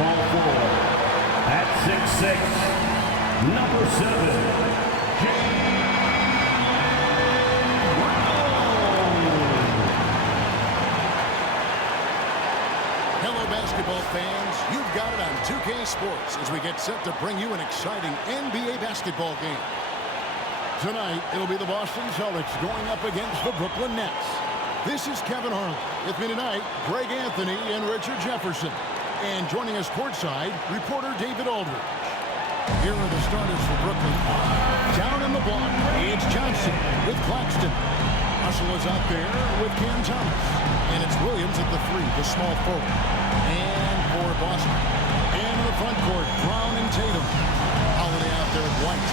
Basketball 4 at 6'6", number 7, Jaylen Brown. Hello, basketball fans. You've got it on 2K Sports as we get set to bring you an exciting NBA basketball game. Tonight, it'll be the Boston Celtics going up against the Brooklyn Nets. This is Kevin Harlan. With me tonight, Greg Anthony and Richard Jefferson. And joining us courtside, reporter David Aldridge. Here are the starters for Brooklyn. Down in the block, it's Johnson with Claxton. Russell is out there with Cam Thomas. And it's Williams at the 3, the small forward. And for Boston. And in the front court, Brown and Tatum. Holiday out there with White.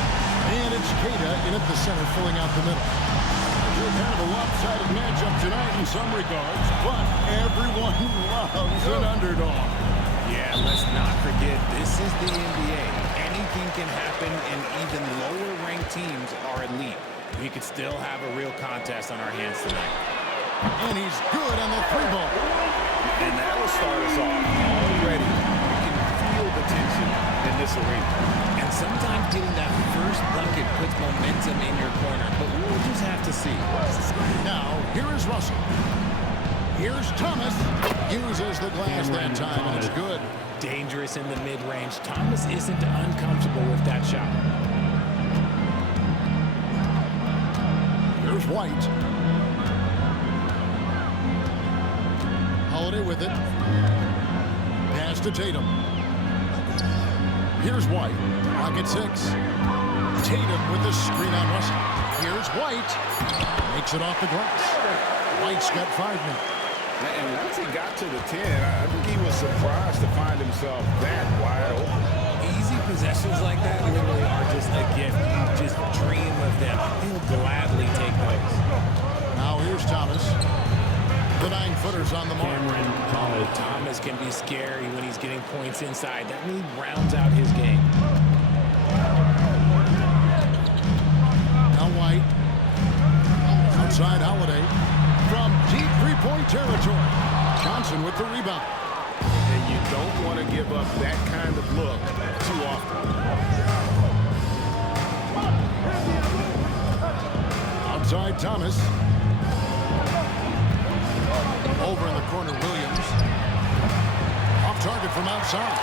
And it's Queta in at the center, filling out the middle. Kind of a lopsided matchup tonight in some regards, but everyone loves an underdog. Yeah, let's not forget, this is the NBA. Anything can happen, and even lower-ranked teams are elite. We could still have a real contest on our hands tonight. And he's good on the 3-ball. And that'll start us off. Already, you can feel the tension in this arena. And sometimes getting that first bucket puts momentum in your corner, but we'll just have to see. Now, here is Russell. Here's Thomas. Uses the glass that time, and it's good. Dangerous in the mid-range. Thomas isn't uncomfortable with that shot. Here's White. Holiday with it. Pass to Tatum. Here's White. Rocket 6. Tatum with the screen on Russell. Here's White. Makes it off the glass. White's got 5 minutes. And once he got to the 10, I think he was surprised to find himself that wide open. Easy possessions like that literally are just a gift. You just dream of them. He'll gladly take those. Now here's Thomas. The 9-footer's on the mark. Thomas can be scary when he's getting points inside. That really rounds out his game. Now White. Outside Holiday. From deep three-point territory. Johnson with the rebound. And you don't want to give up that kind of look too often. Outside Thomas. Over in the corner, Williams. Off target from outside.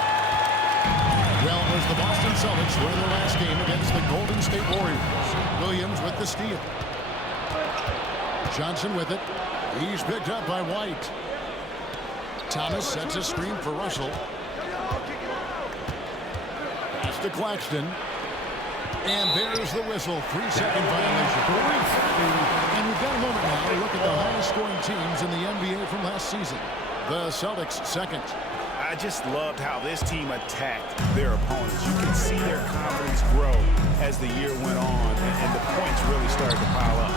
Well, it was the Boston Celtics who won their last game against the Golden State Warriors. Williams with the steal. Johnson with it. He's picked up by White. Thomas sets a screen for Russell. Pass to Claxton. And there's the whistle. 3-second violation. And we've got a moment now to look at the highest scoring teams in the NBA from last season. The Celtics second. I just loved how this team attacked their opponents. You can see their confidence grow as the year went on, and the points really started to pile up.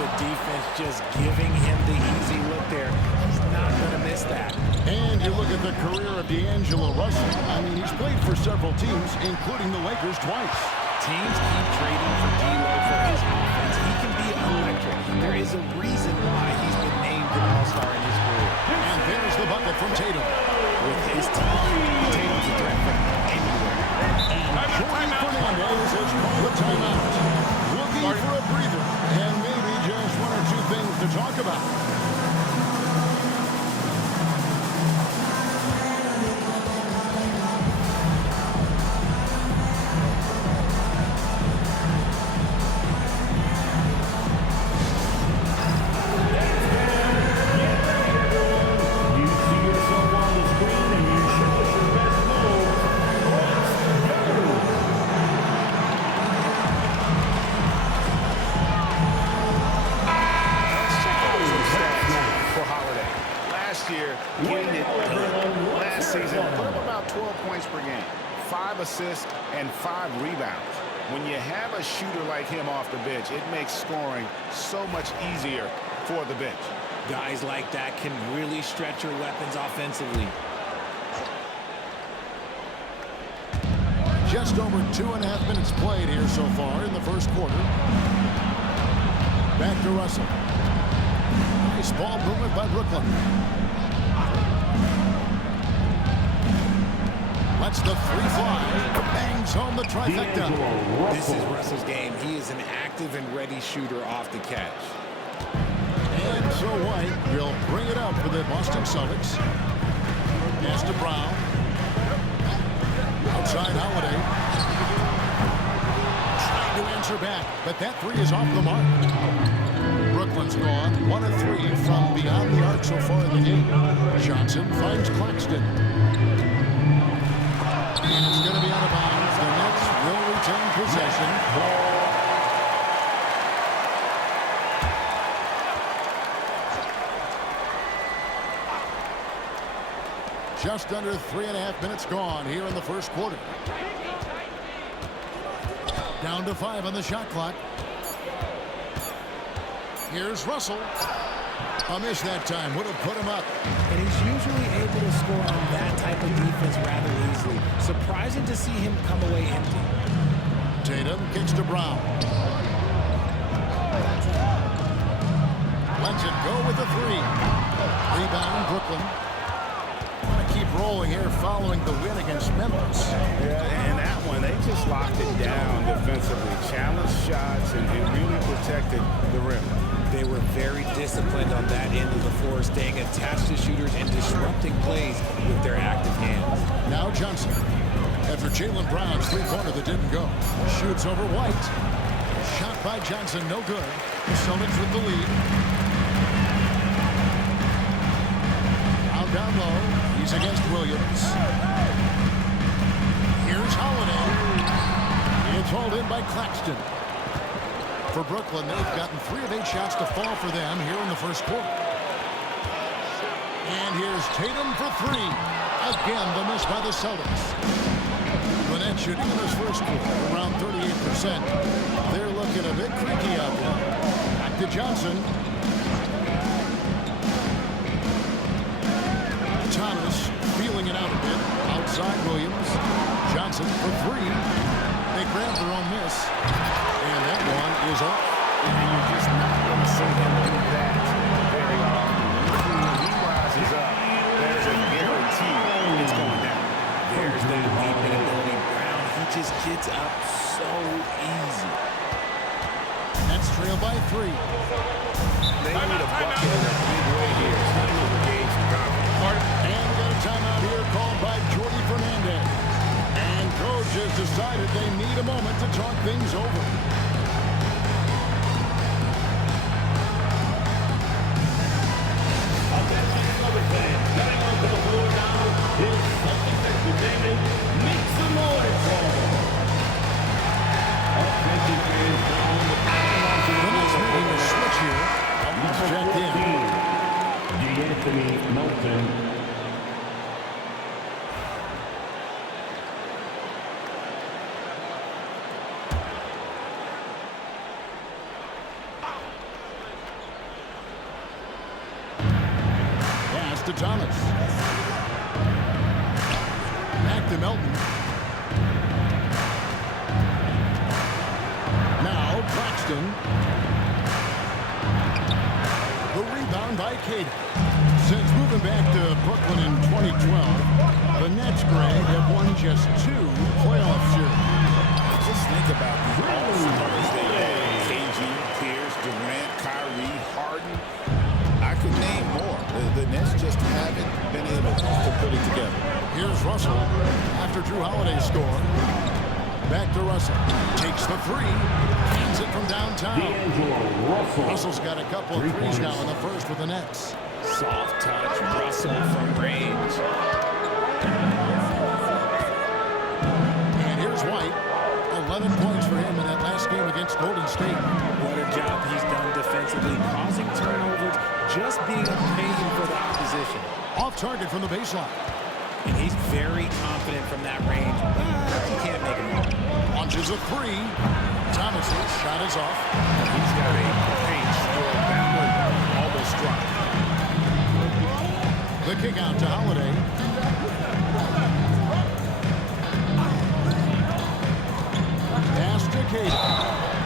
The defense just giving him the easy look there. He's not going to miss that. And you look at the career of D'Angelo Russell. I mean, he's played for several teams, including the Lakers twice. Teams keep trading for D'Lo for his offense. He can be electric. There is a reason why he's been named an all-star in his career. And there's the bucket from Tatum. With his team, Tatum's a threat from anywhere. And Jordan Fernandez has called a timeout. Looking for a breather. And maybe just 1 or 2 things to talk about. Assists and 5 rebounds. When you have a shooter like him off the bench, it makes scoring so much easier for the bench. Guys like that can really stretch your weapons offensively. Just over 2.5 minutes played here so far in the first quarter. Back to Russell. Nice ball movement by Brooklyn. Lets the three fly. Bangs home the trifecta. D'Angelo This is Russell. Russell's game. He is an active and ready shooter off the catch. And so White will bring it up for the Boston Celtics. Pass to Brown. Outside Holiday. Trying to answer back, but that three is off the mark. Brooklyn's gone 1 of 3 from beyond the arc so far in the game. Johnson finds Claxton. And it's going to be out of bounds. The Nets will retain possession. Just under 3.5 minutes gone here in the first quarter. Down to 5 on the shot clock. Here's Russell. A miss that time. Would have put him up. And he's usually able to score on that type of defense rather easily. Surprising to see him come away empty. Tatum kicks to Brown. Lets it go with the three. Rebound, Brooklyn. Want to keep rolling here following the win against Memphis. Yeah, and that one, they just locked it down defensively. Challenged shots and really protected the rim. They were very disciplined on that end of the floor, staying attached to shooters and disrupting plays with their active hands. Now Johnson. After Jaylen Brown's three-pointer that didn't go. Shoots over White. Shot by Johnson, no good. The Celtics with the lead. Out down low. He's against Williams. Here's Holiday. It's hauled in by Claxton. For Brooklyn, they've gotten 3 of 8 shots to fall for them here in the first quarter. And here's Tatum for 3. Again, the miss by the Celtics. The Nets shooting in this first quarter around 38%. They're looking a bit creaky out there. Back to Johnson. Thomas feeling it out a bit. Outside Williams. Johnson for 3. They grab their own miss. And that one is off. And you're just not going to see him do that very often. When he rises up, there's a guarantee it's going down. There's that leaping ability. Brown, he just gets up so easy. Nets trail by 3. They need a bucket in a big way here. It's time to engage the confidence. And we got a timeout here called by Jordy Fernandez. And coach has decided they need a moment to talk things over. D'Anthony Melton. Pass to Thomas. Back to Melton. Now Claxton. The rebound by Cade. Since moving back to Brooklyn in 2012, the Nets, Greg, have won just 2 playoff series. Just think about the all-stars they had. KG, Pierce, Durant, Kyrie, Harden. I could name more. The Nets just haven't been able to put it together. Here's Russell after Drew Holiday scored. Back to Russell. Takes the 3. Hands it from downtown. D'Angelo Russell. Russell's got a couple of threes now in the first with the Nets. Soft touch, Russell from range. And here's White. 11 points for him in that last game against Golden State. What a job he's done defensively, causing turnovers, just being a pain for the opposition. Off target from the baseline. And he's very confident from that range, but he can't make it. Launches a 3. Thomas's shot is off. He's got a paint score. That one almost dropped. The kick out to Holiday. Pass to Cade.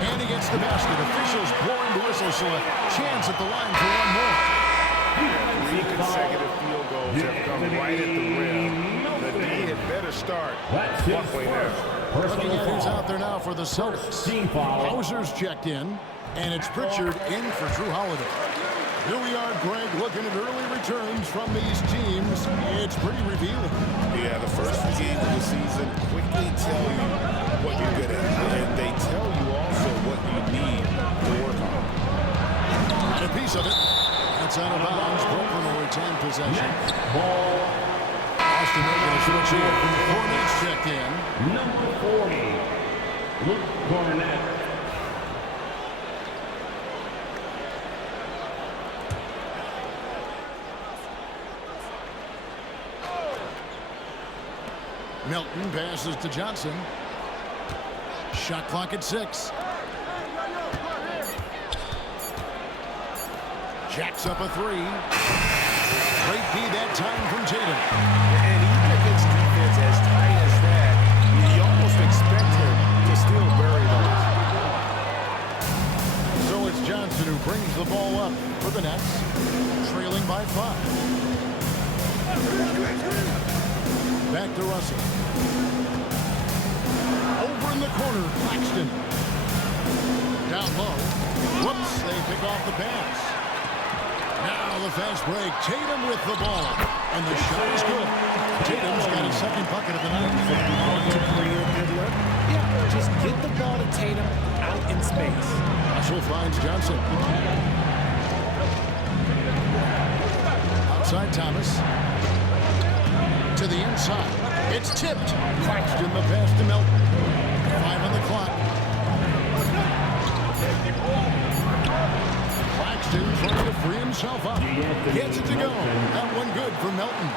And he gets the basket. Officials blowing the whistle, so a chance at the line for one more. 3 consecutive field goals have come right at the rim. The D had better start. That's his One way there. first Looking personal at who's foul. out there now for the Celtics. Team foul. Hauser's checked in, and it's Pritchard in for Drew Holiday. Here we are, Greg, looking at early returns from these teams. It's pretty revealing. Yeah, the first few games of the season quickly tell you what you're good at. And they tell you also what you need to work on. Got a piece of it. That's out of bounds. Brooklyn will retain possession. Ball. Boston making a switch here. Hornets checked in. Number 40. Luke Cornett. Melton passes to Johnson. Shot clock at 6. Jacks up a 3. Great D that time from Tatum. And even against defense as tight as that, you almost expect him to still bury those. So it's Johnson who brings the ball up for the Nets, trailing by 5. Back to Russell. Over in the corner, Claxton. Down low. Whoops, they pick off the pass. Now the fast break. Tatum with the ball. And the shot is good. Tatum's got his second bucket of the night. To create a good look. Yeah, just get the ball to Tatum out in space. Russell finds Johnson. Outside Thomas. To the inside. It's tipped. Claxton the pass to Melton. 5 on the clock. Claxton trying to free himself up. Gets it to go. That one good for Melton.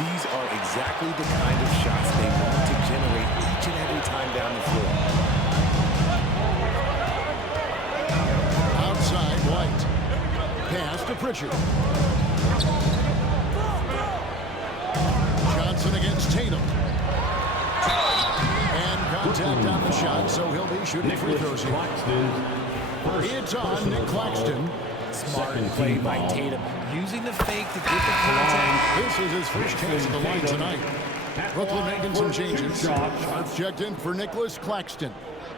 These are exactly the kind of shots they want to generate each and every time down the floor. Outside White. Pass to Pritchard. Johnson against Tatum. And contact on the shot, so he'll be shooting free throws here. It's on Nick Claxton. Smart play by Tatum, using the fake to get the contact. This is his first chance at the line tonight. Brooklyn making some changes. Sharp checked in for Nicholas Claxton.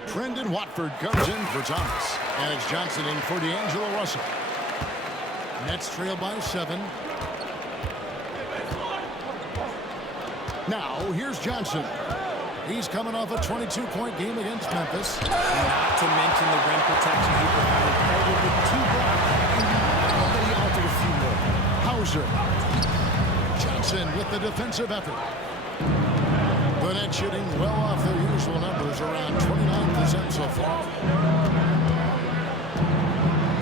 Trendon Watford comes in for Thomas. And it's Johnson in for D'Angelo Russell. Nets trail by 7. Now, here's Johnson. He's coming off a 22-point game against Memphis. Not to mention the rim protection he provided, covered with 2 blocks. But he altered a few more. Hauser. Johnson with the defensive effort. The Nets shooting well off their usual numbers, around 29% so far.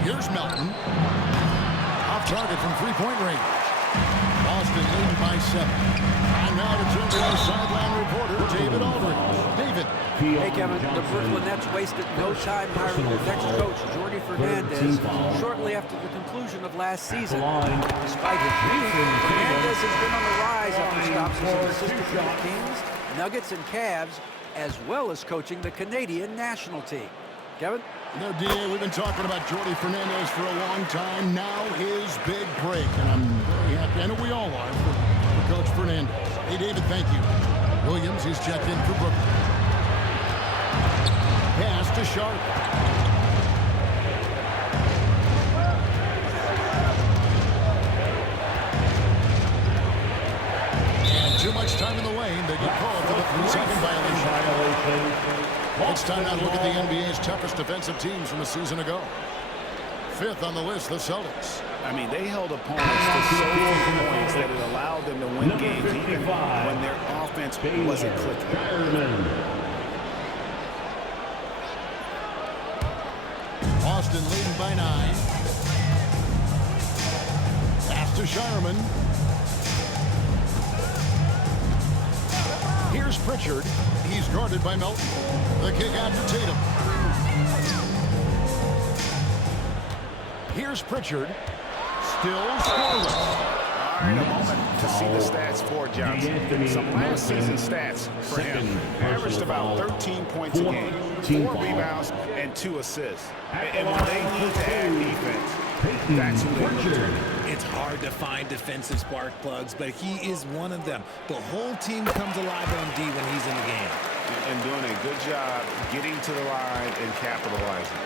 Here's Melton. Off target from three-point range. Boston leading by 7. And now to turn to our sideline reporter, David Aldridge. David. Hey, Kevin, the Brooklyn Nets wasted no time hiring their next coach, Jordi Fernandez, shortly after the conclusion of last season. Despite his youth, Fernandez has been on the rise after stops as an assistant for the Kings, Nuggets, and Cavs, as well as coaching the Canadian national team. Kevin? You know, D.A., we've been talking about Jordi Fernandez for a long time. Now his big break, and I'm very happy. I know we all are for Coach Fernandez. Hey, David, thank you. Williams, he's checked in for Brooklyn. Pass to Sharp. And too much time in the lane. They get called for the 3-second violation. It's time now to look at the NBA's toughest defensive teams from a season ago. 5th on the list, the Celtics. I mean, they held opponents to so few points that it allowed them to win games even when their offense wasn't clicking. Boston leading by 9. Pass to Shireman. Here's Pritchard. He's guarded by Melton. The kick out to Tatum. Here's Pritchard. Still scoreless. All right, a moment to see the stats for Johnson. Some last season stats for him. Averaged about 13 points a game, 4 rebounds, and 2 assists. And when they need to add defense, that's who they look to. It's hard hard to find defensive spark plugs, but he is one of them. The whole team comes alive on D when he's in the game. And doing a good job getting to the line and capitalizing.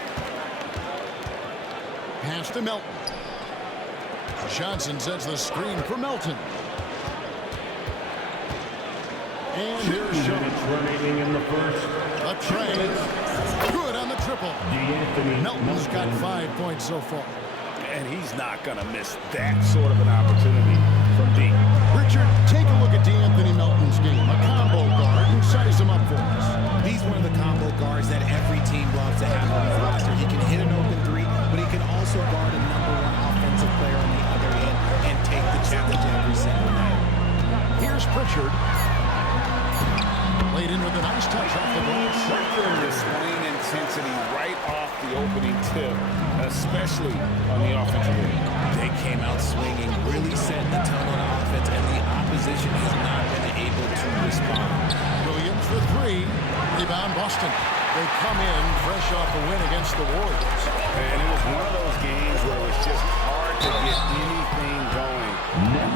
Pass to Melton. Johnson sets the screen for Melton. And here's Minutes remaining in the first. a tray. Good on the triple. Melton's got 5 points so far. And he's not going to miss that sort of an opportunity from D. Richard, take a look at DeAnthony Melton's game. A combo guard, and size him up for us. He's one of the combo guards that every team loves to have on the roster. He can hit an open three, but he can also guard a #1 offensive player on the other end and take the challenge every single night. Here's Pritchard. Laid in with a nice touch off the glass. Displaying intensity right off the opening tip, especially on the offensive end. They came out swinging, really setting the tone on offense, and the opposition has not been able to respond. Williams for three. Rebound Boston. They come in fresh off the win against the Warriors. And it was one of those games where it was just hard to get anything going.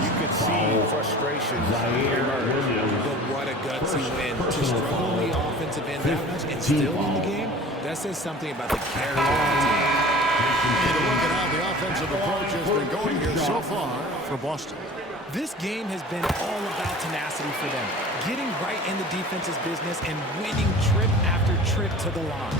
You could see frustration emerge. But what a gutsy win. To struggle on the offensive end that much and still win the game, that says something about the character of the team. And look at how the offensive approach has been going here so far for Boston. This game has been all about tenacity for them, getting right in the defense's business and winning trip after trip to the line.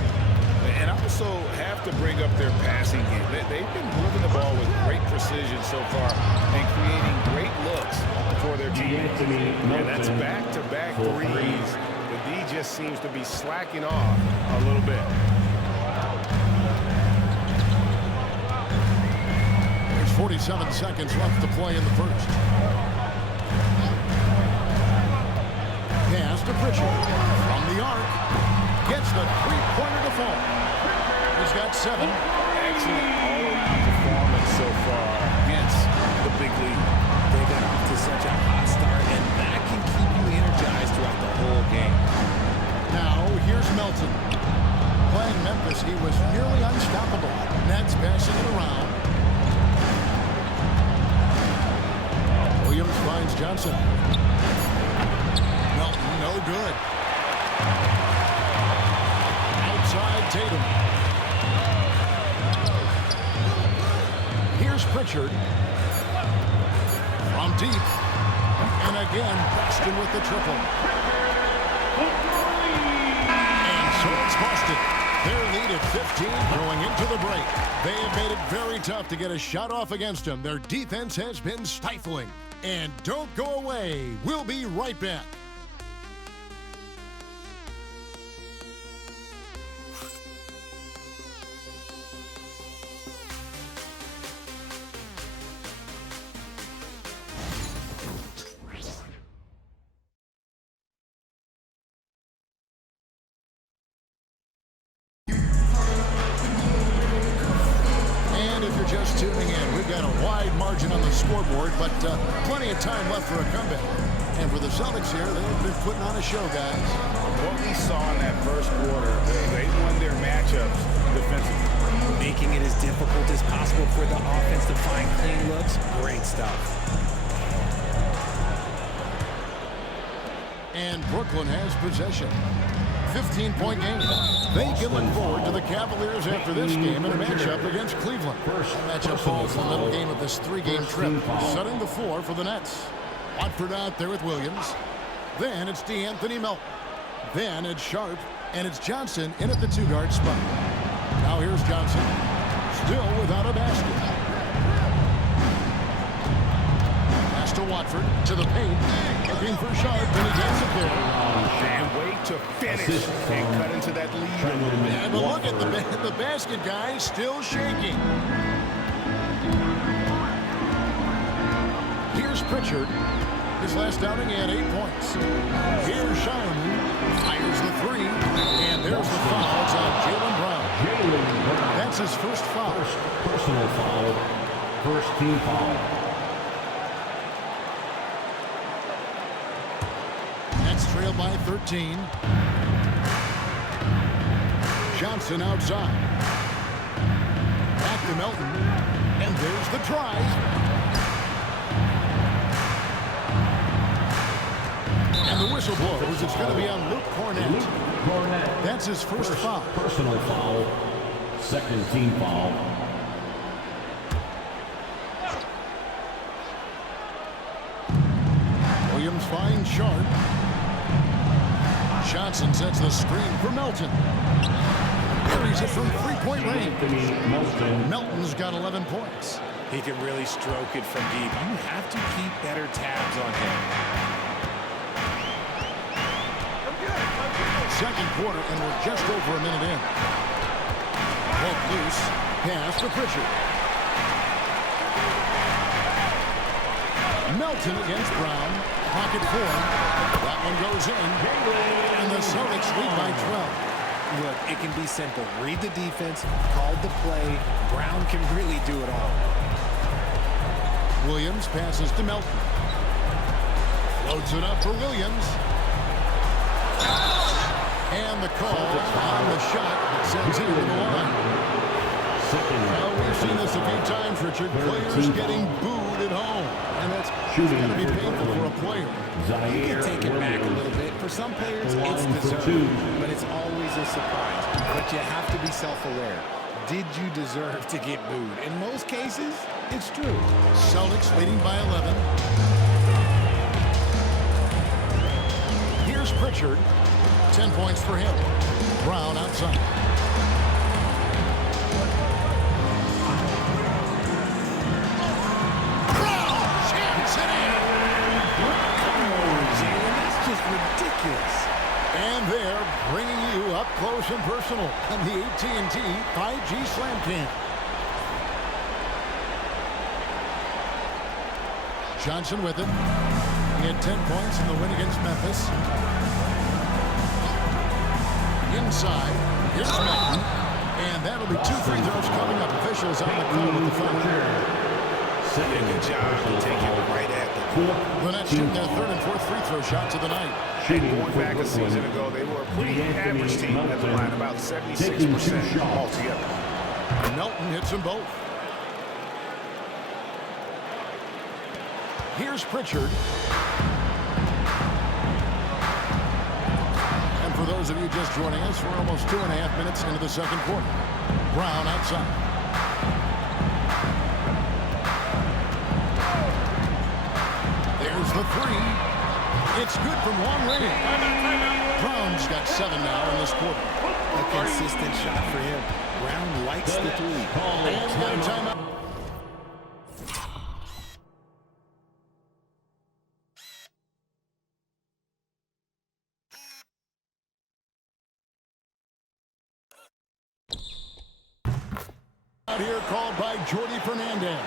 And I also have to bring up their passing game. They've been moving the ball with great precision so far and creating great looks for their team. And that's back-to-back threes. The D just seems to be slacking off a little bit. There's 47 seconds left to play in the first. Pass to Pritchard. From the arc. Gets the three-pointer to fall. He's got 7. Excellent all-around performance so far against the big lead. They got off to such a hot start, and that can keep you energized throughout the whole game. Now, here's Melton. Playing Memphis, he was nearly unstoppable. Nets passing it around. Williams finds Johnson. Melton, no good. Outside Tatum. Here's Pritchard. From deep. And again, Boston with the triple. And so it's Boston. Their lead at 15 going into the break. They have made it very tough to get a shot off against them. Their defense has been stifling. And don't go away. We'll be right back. Just tuning in, we've got a wide margin on the scoreboard, but plenty of time left for a comeback. And for the Celtics here, they've been putting on a show, guys. What we saw in that first quarter, they won their matchups defensively. Making it as difficult as possible for the offense to find clean looks. Great stuff. And Brooklyn has possession. 15-point game. They can look forward to the Cavaliers after this game in a matchup against Cleveland. Matchup falls in the middle game of this 3-game trip, setting the floor for the Nets. Watford out there with Williams. Then it's DeAnthony Melton. Then it's Sharp, and it's Johnson in at the 2-guard spot. Now here's Johnson, still without a basket. Pass to Watford, to the paint, looking for Sharp, and he gets it there. And wait to finish and cut into that lead a little bit. Yeah, but look at the basket guy still shaking. Here's Pritchard. His last outing, he had 8 points. Here's Shine. Fires the 3. And there's the foul. It's on Jaylen Brown. That's his first foul. First personal foul. First team foul. Nets trail by 13. Johnson outside. Back to Melton. And there's the try. whistle blows. It's going to be on Luke Cornett. Luke Cornett. That's his first foul. Personal foul. Second team foul. Williams finds Sharp. Johnson sets the screen for Melton. Carries it from three-point range. Anthony Melton. Melton's got 11 points. He can really stroke it from deep. You have to keep better tabs on him. Second quarter, and we're just over a minute in. Both loose. Pass to Pritchard. Melton against Brown. Pocket four. That one goes in. And the Celtics lead by 12. Look, it can be simple. Read the defense, call the play. Brown can really do it all. Williams passes to Melton. Loads it up for Williams. And the call on the shot that sends him to the line. Well, we've seen this a few times, Richard. Players getting booed at home. And that's going to be painful for a player. You can take it back a little bit. For some players, it's deserved, but it's always a surprise. But you have to be self-aware. Did you deserve to get booed? In most cases, it's true. Celtics leading by 11. Here's Pritchard. 10 points for him. Brown outside. Brown jams it in. That's just ridiculous. And they're bringing you up close and personal on the AT&T 5G Slam Cam. Johnson with it. He had 10 points in the win against Memphis. Inside, here's Melton. And that'll be 2 free throws coming up. Officials on the call with the foul. Good job to take it right at them. The Nets shooting their 3rd and 4th free throw shots of the night. Going back a season ago, they were a pretty average team at the line, about 76% altogether. Melton hits them both. Here's Pritchard. And for those of you just joining us, we're almost 2.5 minutes into the second quarter. Brown outside. There's the three. It's good from long range. Brown's got 7 now in this quarter. A consistent shot for him. Brown likes the three. And got a timeout. Out here called by Jordi Fernandez.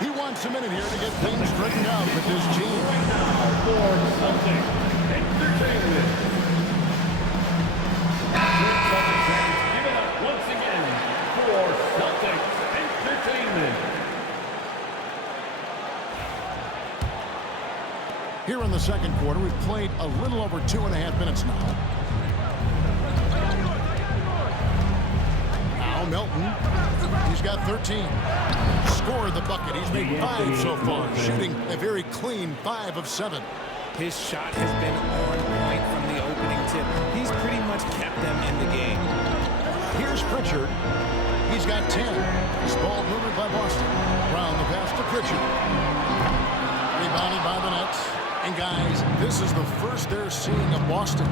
He wants a minute here to get things straightened out with his team. For Celtics Entertainment. Celtics fans, give it up once again for Celtics Entertainment. Here in the second quarter, we've played a little over 2.5 minutes now. Now Melton, he's got 13. Scored the bucket. He's made 5 so far, shooting a very clean 5 of 7. His shot has been on point from the opening tip. He's pretty much kept them in the game. Here's Pritchard. He's got 10. This ball moved by Boston. Brown the pass to Pritchard. Rebounded by the Nets. And guys, this is the first they're seeing of Boston.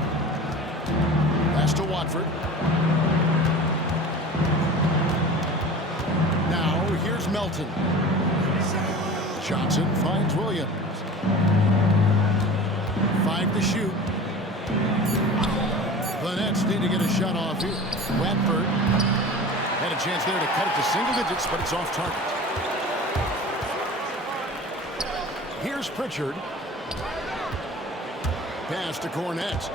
Pass to Watford. Now here's Melton. Johnson finds Williams. 5 to shoot. The Nets need to get a shot off here. Watford had a chance there to cut it to single digits, but it's off target. Here's Pritchard. Pass to Cornett.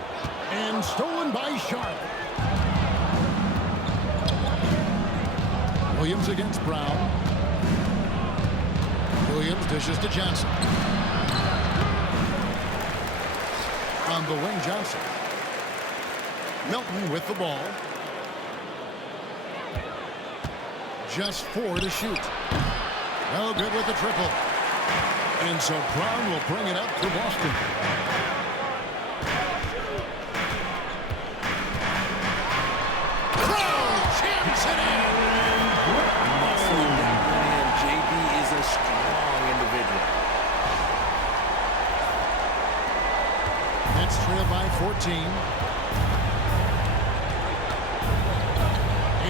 And stolen by Sharp. Williams against Brown. Williams dishes to Johnson. On the wing, Johnson. Melton with the ball. Just 4 to shoot. No good with the triple. And so Brown will bring it up for Boston. Nets trail by 14.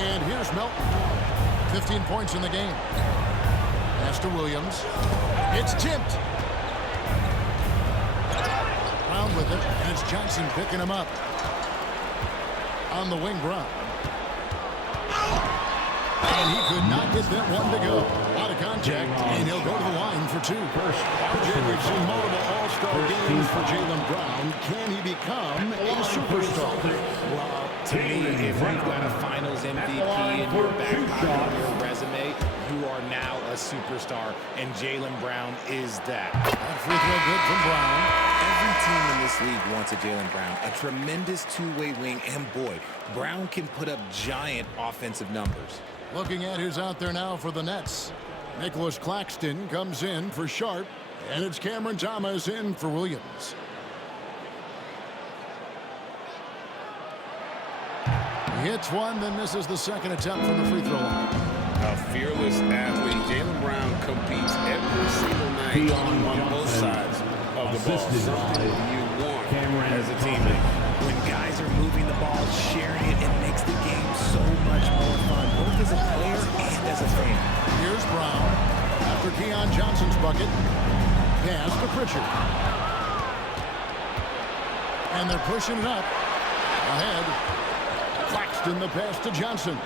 And here's Melton. 15 points in the game. Pass to Williams. It's tipped. Brown with it, and it's Johnson picking him up. On the wing, Brown. And he could not get that one to go. Out of contact, and he'll go to the line for two. RJ, we've seen multiple all-star games for Jaylen Brown. Can he become a superstar? Well, to me, if you've got a finals MVP in your back pocket on your resume, you are now a superstar, and Jaylen Brown is that. That free throw good from Brown. Every team in this league wants a Jaylen Brown, a tremendous two-way wing, and boy, Brown can put up giant offensive numbers. Looking at who's out there now for the Nets. Nicholas Claxton comes in for Sharp, and it's Cameron Thomas in for Williams. He hits one, then misses the second attempt from the free throw line. A fearless athlete. Jaylen Brown competes every single night on both sides of the ball. Something you want as a teammate. When guys are moving the ball, sharing it, it makes the game so much more fun, both as a player and as a fan. Here's Brown. After Keon Johnson's bucket. Pass to Pritchard. And they're pushing it up. Ahead. Claxton the pass to Johnson.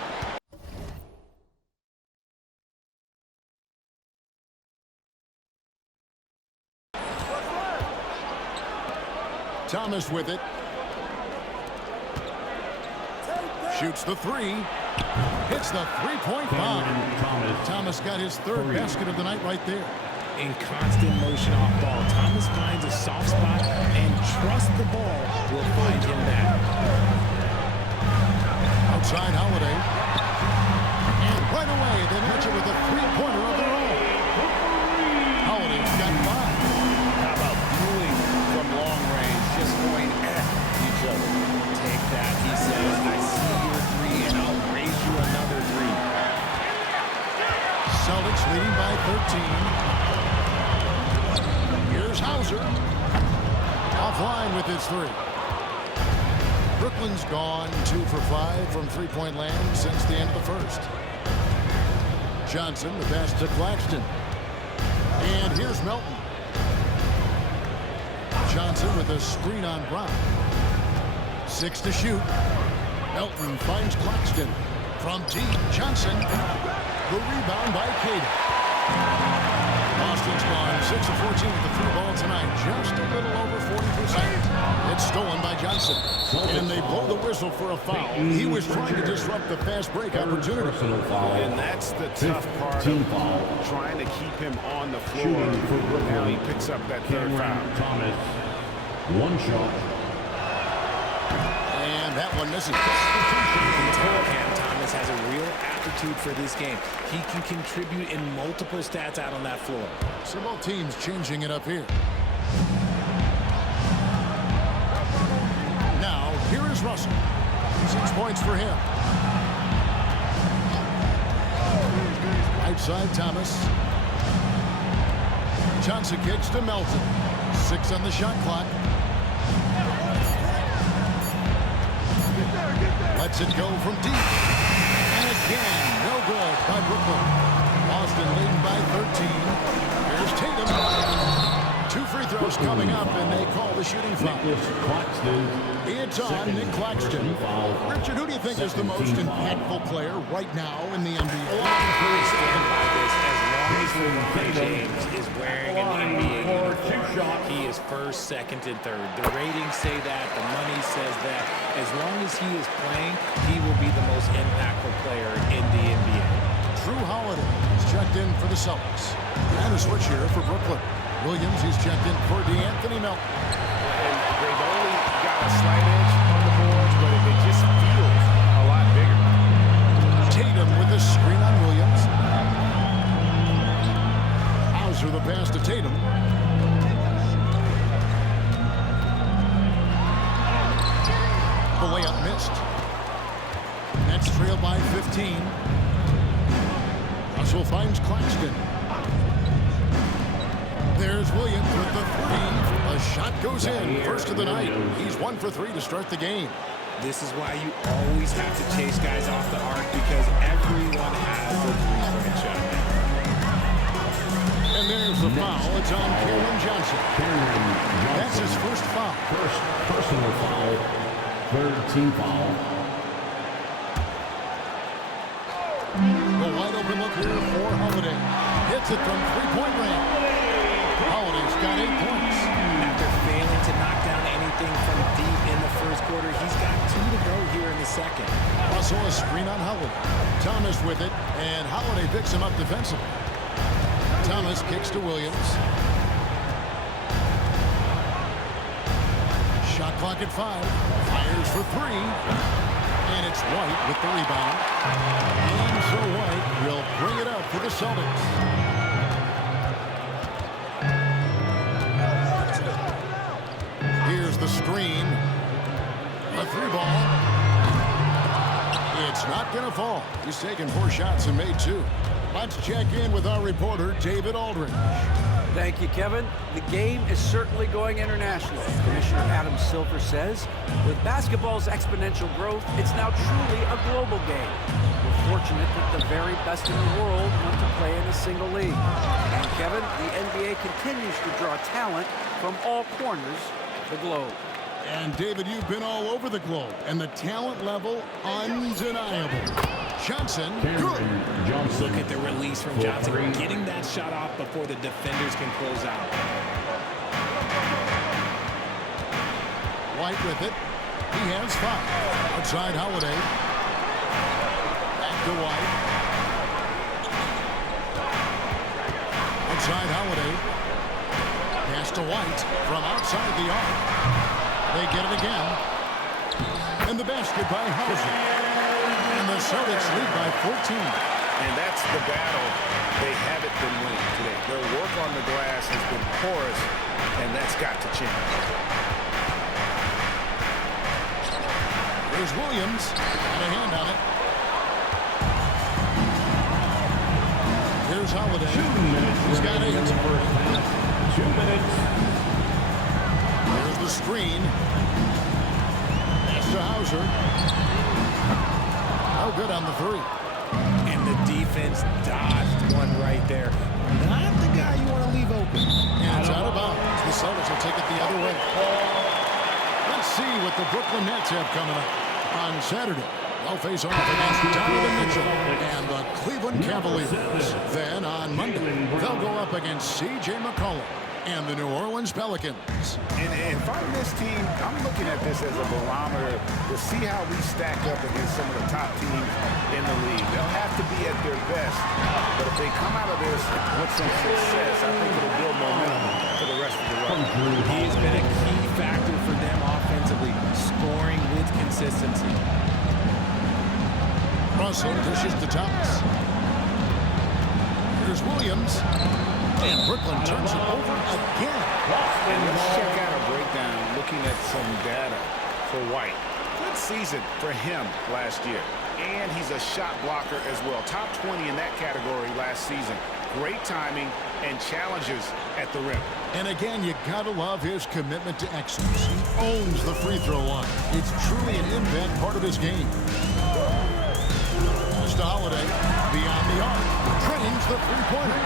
Thomas with it. Shoots the three. Hits the three-point bomb. Thomas got his third basket of the night right there. In constant motion off ball, Thomas finds a soft spot and trusts the ball will find him back. Outside Holiday. And right away, they match it with a three-pointer of their own. Holiday's got 5. How about dueling from long range, just going at each other? Take that, he says. I see your three, and I'll raise you another three. Celtics leading by 13. Here's Hauser. Offline with his three. Brooklyn's gone 2 for 5 from three-point land since the end of the first. Johnson, the pass to Claxton. And here's Melton. Johnson with a screen on Brown. 6 to shoot. Melton finds Claxton. From deep, Johnson. The rebound by Caden. Boston's gone 6 of 14 with the three ball tonight. Just a little over 40%. It's stolen by Johnson. And they blow the whistle for a foul. He was trying to disrupt the fast break opportunity. And that's the tough part of trying to keep him on the floor. Now he picks up that third foul. Thomas, one shot. And that one misses. Cam Thomas has a real aptitude for this game. He can contribute in multiple stats out on that floor. So both teams changing it up here. Now, here is Russell. 6 points for him. Right side, Thomas. Johnson kicks to Melton. 6 on the shot clock. Lets it go from deep. And again, no good by Brooklyn. Boston leading by 13. Here's Tatum. 2 free throws coming up, and they call the shooting foul. It's on Nick Claxton. Richard, who do you think is the most impactful player right now in the NBA? I stand by this. As long as LeBron James is wearing an NBA uniform, he is first, second, and third. The ratings say that. The money says that. As long as he is playing, he will be the most impactful player in the NBA. Drew Holiday is checked in for the Celtics. And a switch here for Brooklyn. Williams, he's checked in for DeAnthony Melton. And they've only got a slight edge on the boards, but it just feels a lot bigger. Tatum with the screen on Williams. Hauser the pass to Tatum. The layup missed. Nets trail by 15. Russell finds Claxton. There's Williams with the three. A The shot goes in. First of the night. He's 1 for 3 to start the game. This is why you always have to chase guys off the arc because everyone has a three-point shot. And there's the foul. It's on Cameron Johnson. That's his first foul. First personal foul. Third team foul. The wide open look here for Holiday. Hits it from three-point range. Holiday's got 8 points. After failing to knock down anything from deep in the first quarter, he's got 2 to go here in the second. Russell a screen on Holiday. Thomas with it, and Holiday picks him up defensively. Thomas kicks to Williams. Shot clock at 5. Fires for 3. And it's White with the rebound. And so White will bring it up for the Celtics. Here's the screen. A 3-ball. It's not going to fall. He's taken 4 shots and made 2. Let's check in with our reporter, David Aldridge. Thank you, Kevin. The game is certainly going international. Commissioner Adam Silver says, with basketball's exponential growth, it's now truly a global game. We're fortunate that the very best in the world want to play in a single league. And Kevin, the NBA continues to draw talent from all corners of the globe. And David, you've been all over the globe, and the talent level undeniable. Johnson, good. Look at the release from Johnson, getting that shot off before the defenders can close out. White with it. He has 5. Outside Holiday. Back to White. Outside Holiday. Pass to White from outside the arc. They get it again. And the basket by Hauser. And the Celtics lead by 14. And that's the battle they haven't been winning today. Their work on the glass has been porous, and that's got to change. There's Williams. Got a hand on it. Here's Holiday. 2 minutes. He's got 8. In the first half. 2 minutes. There's the screen. Pass to Hauser. No good on the 3. And the defense dodged one right there. Not the guy you want to leave open. And it's out of bounds. The Celtics will take it the other way. Let's see what the Brooklyn Nets have coming up on Saturday. They'll face off against Donovan Mitchell and the Cleveland Cavaliers. Then on Monday, they'll go up against C.J. McCollum and the New Orleans Pelicans. And if I'm this team, I'm looking at this as a barometer to see how we stack up against some of the top teams in the league. They'll have to be at their best, but if they come out of this with some success, I think it'll build momentum for the rest of the run. He's been a key factor for them offensively, scoring with consistency. Russell dishes to Thomas. Here's Williams. And Brooklyn turns it over again. And let's check out a breakdown looking at some data for White. Good season for him last year. And he's a shot blocker as well. Top 20 in that category last season. Great timing and challenges at the rim. And again, you gotta love his commitment to excellence. He owns the free throw line. It's truly an impact part of his game. Just a Holiday beyond the arc. Trains the three-pointer.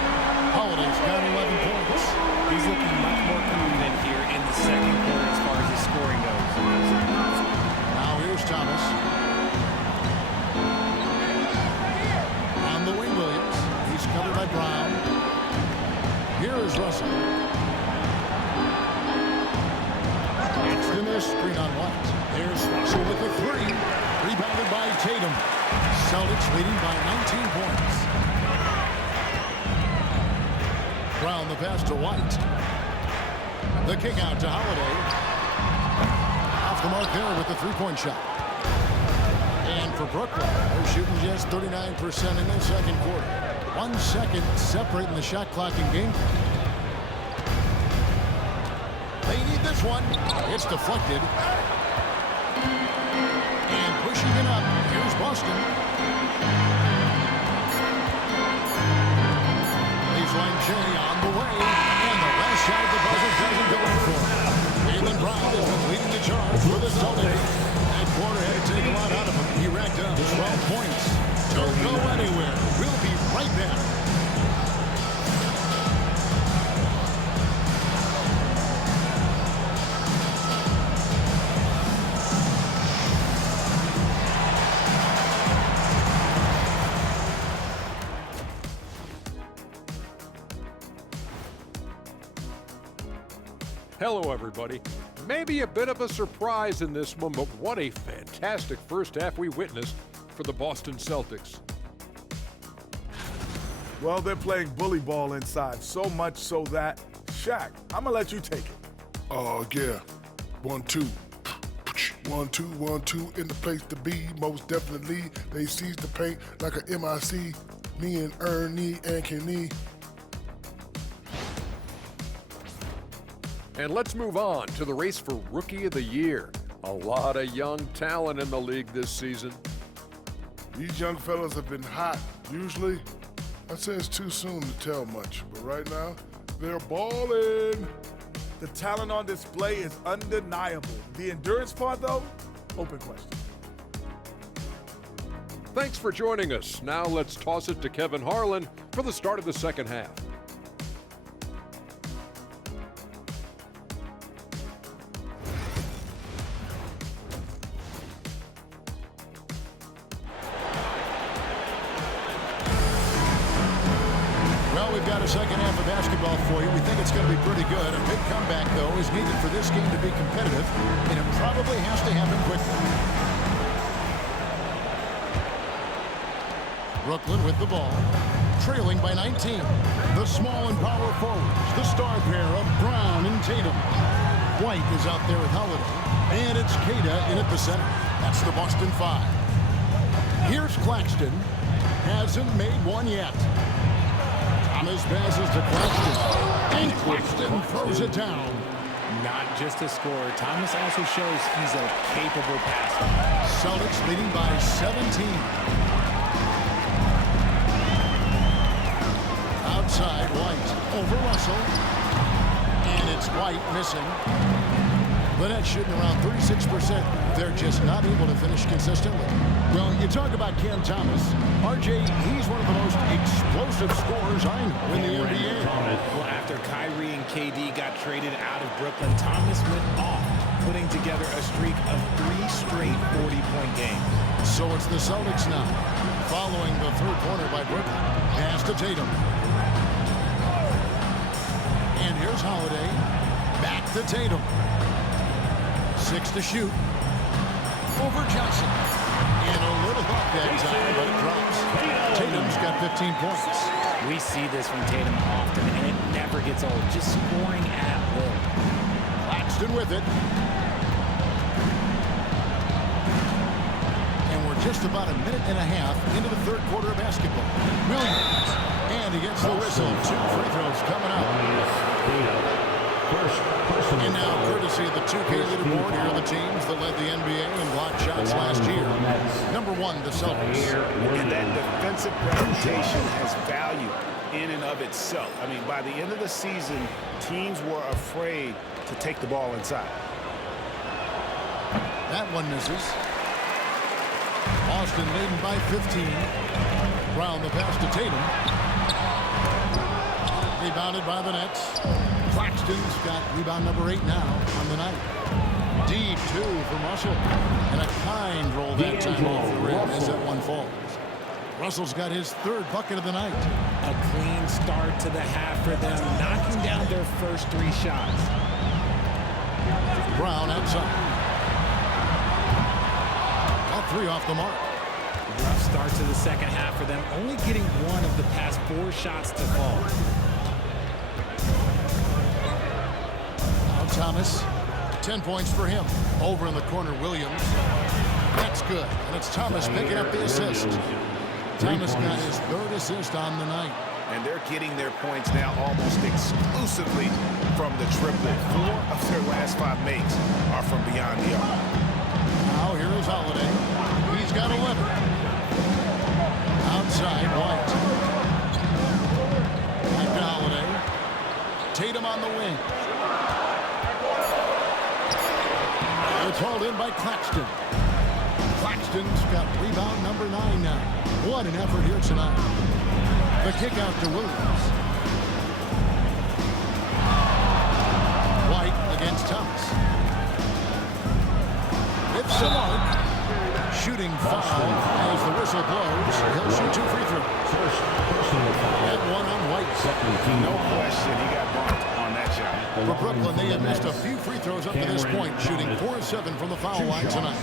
Holiday's got 11 points. He's looking much more confident here in the second quarter as far as his scoring goes. Now here's Thomas. On the wing, Williams. He's covered by Brown. Here is Russell. It's the miss. Screen on White. There's Russell with the 3. Rebounded by Tatum. Celtics leading by 19 points. Brown the pass to White. The kick out to Holiday. Off the mark there with the three-point shot. And for Brooklyn, they're shooting just 39% in the second quarter. 1 second separating the shot clock and game. They need this one. It's deflected. And pushing it up. Here's Boston. Baseline J on the way. And the last shot of the buzzer doesn't go in for him. Hello, everybody. Maybe a bit of a surprise in this one, but what a fantastic first half we witnessed for the Boston Celtics. Well, they're playing bully ball inside, so much so that, Shaq, I'm going to let you take it. Oh, yeah. 1-2. 1-2, 1-2 in the place to be. Most definitely, they seize the paint like a MIC. Me and Ernie and Kenny. And let's move on to the race for Rookie of the Year. A lot of young talent in the league this season. These young fellas have been hot. Usually, I'd say it's too soon to tell much, but right now, they're balling. The talent on display is undeniable. The endurance part, though, open question. Thanks for joining us. Now let's toss it to Kevin Harlan for the start of the second half. Well, we've got a second half of basketball for you. We think it's going to be pretty good. A big comeback, though, is needed for this game to be competitive, and it probably has to happen quickly. Brooklyn with the ball, trailing by 19. The small and power forwards, the star pair of Brown and Tatum. White is out there with Holiday, and it's Queta in at the center. That's the Boston Five. Here's Claxton. Hasn't made one yet. Thomas passes to Claxton, and Claxton throws it down. Not just a scorer, Thomas also shows he's a capable passer. Celtics leading by 17. Outside, White over Russell, and it's White missing. The Nets shooting around 36%. They're just not able to finish consistently. Well, you talk about Cam Thomas. RJ, he's one of the most explosive scorers I know in the NBA. Well, after Kyrie and KD got traded out of Brooklyn, Thomas went off, putting together a streak of 3 straight 40-point games. So it's the Celtics now, following the three-pointer by Brooklyn. Pass to Tatum. And here's Holiday. Back to Tatum. 6 to shoot. Over Johnson. And a little off that time, but it drops. Tatum's got 15 points. We see this from Tatum often, and it never gets old. Just scoring at will. Claxton with it. And we're just about a minute and a half into the third quarter of basketball. Williams. And he gets the whistle. 2 free throws coming up. And now, courtesy of the 2K leaderboard, here are the teams that led the NBA in block shots last year. Number 1, the Celtics. And that defensive reputation has value in and of itself. I mean, by the end of the season, teams were afraid to take the ball inside. That one misses. Boston leading by 15. Brown the pass to Tatum. Rebounded by the Nets. Claxton's got rebound number 8 now on the night. Deep 2 from Russell. And a kind roll that time off the rim as that one falls. Russell's got his 3rd bucket of the night. A clean start to the half for them, knocking down their first 3 shots. Brown outside. All 3 off the mark. Rough start to the second half for them, only getting 1 of the past 4 shots to fall. Thomas, 10 points for him. Over in the corner, Williams. That's good. And it's Thomas picking up the assist. Thomas got his 3rd assist on the night. And they're getting their points now almost exclusively from the triple. 4 of their last 5 makes are from beyond the arc. Now here is Holiday. He's got 11. Outside, White. Back to Holiday. Tatum on the wing. It's hauled in by Claxton. Claxton's got rebound number 9 now. What an effort here tonight. The kick out to Williams. White against Thomas. It's the mark. Shooting foul as the whistle blows. He'll shoot 2 free throws. And 1 on White. No question he got bumped on that shot. For Brooklyn, they have missed a few free throws up to this point, shooting 4 of 7 from the foul line tonight.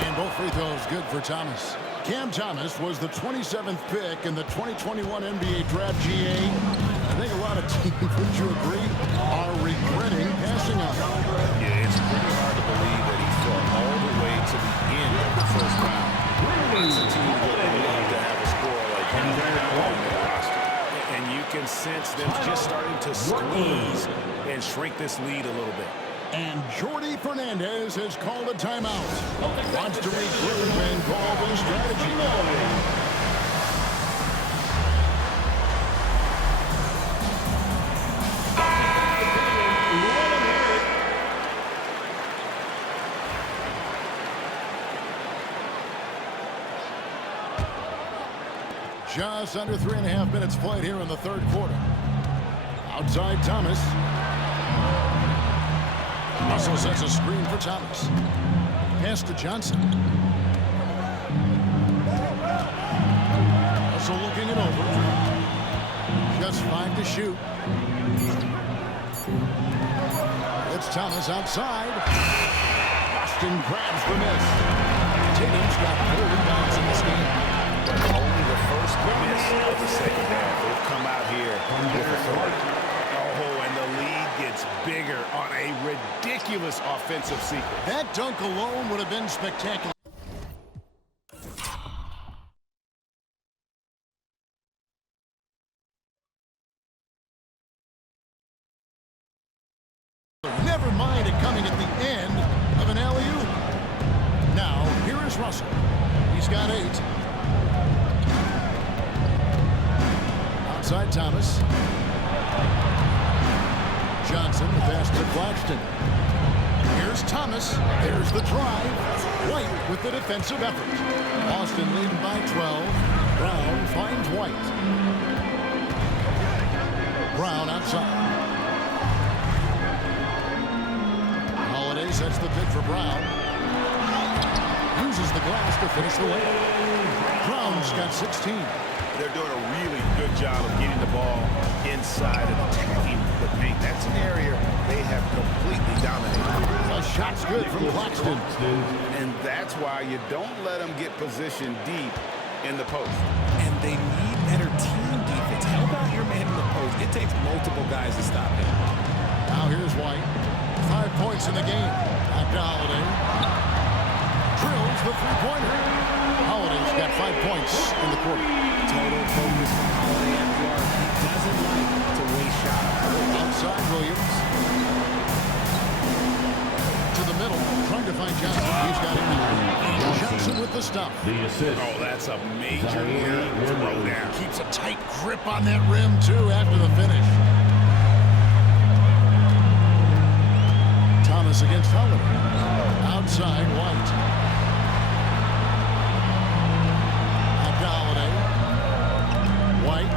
And both free throws good for Thomas. Cam Thomas was the 27th pick in the 2021 NBA Draft GA. I think a lot of teams, would you agree, are regretting passing on him. Yeah, it's pretty hard to believe that he fell all the way to the end of the first round. Lots of teams would love to have a scorer like him on their roster. And you can sense them just starting to squeeze and shrink this lead a little bit. And Jordi Fernandez has called a timeout. Wants to regroup and call the strategy. Just under 3.5 minutes played here in the third quarter. Outside Thomas. Russell sets a screen for Thomas. Pass to Johnson. Russell looking it over. Just 5 to shoot. It's Thomas outside. Boston grabs the miss. Tatum's got 4 rebounds in this game. Only the first miss of the second half. They've come out here with a third. Oh, and the lead gets bigger on a ridiculous offensive sequence. That dunk alone would have been spectacular. Never mind it coming at the end of an alley-oop. Now, here is Russell. He's got 8. Outside Thomas. Johnson, the pass to Claxton. Here's Thomas. There's the drive. White with the defensive effort. Boston leading by 12. Brown finds White. Brown outside. Holiday sets the pick for Brown. Uses the glass to finish the layup. Brown's got 16. They're doing a really good job of getting the ball inside and attacking the paint. That's an area they have completely dominated. The shot's good from Claxton. And that's why you don't let them get positioned deep in the post. And they need better team defense. Help out your man in the post. It takes multiple guys to stop him. Now here's White. 5 points in the game. Back to Holiday. Drills the three-pointer. Holiday's got 5 points in the quarter. Total focus from Holiday at the arc. He doesn't like to waste shots. Outside Williams. To the middle. Trying to find Johnson. He's got him now. Johnson with the stop. The assist. Oh, that's a major league throwdown. Keeps a tight grip on that rim, too, after the finish. Thomas against Holiday. Outside White.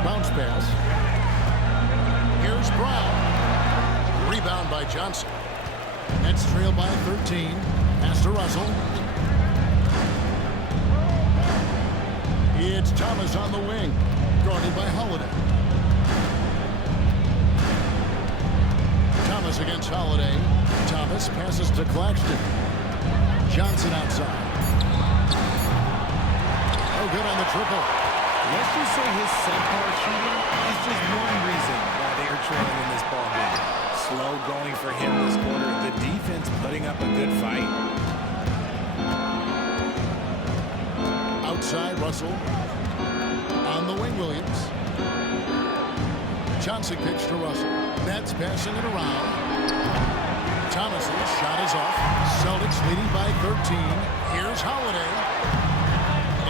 Bounce pass. Here's Brown. Rebound by Johnson. Nets trail by 13. Pass to Russell. It's Thomas on the wing. Guarded by Holiday. Thomas against Holiday. Thomas passes to Claxton. Johnson outside. Oh, good on the triple. Let's just say his subpar shooting is just one reason why they are trailing in this ball game. Slow going for him this quarter. The defense putting up a good fight. Outside Russell. On the wing Williams. Johnson kicks to Russell. Nets passing it around. Thomas's shot is off. Celtics leading by 13. Here's Holiday.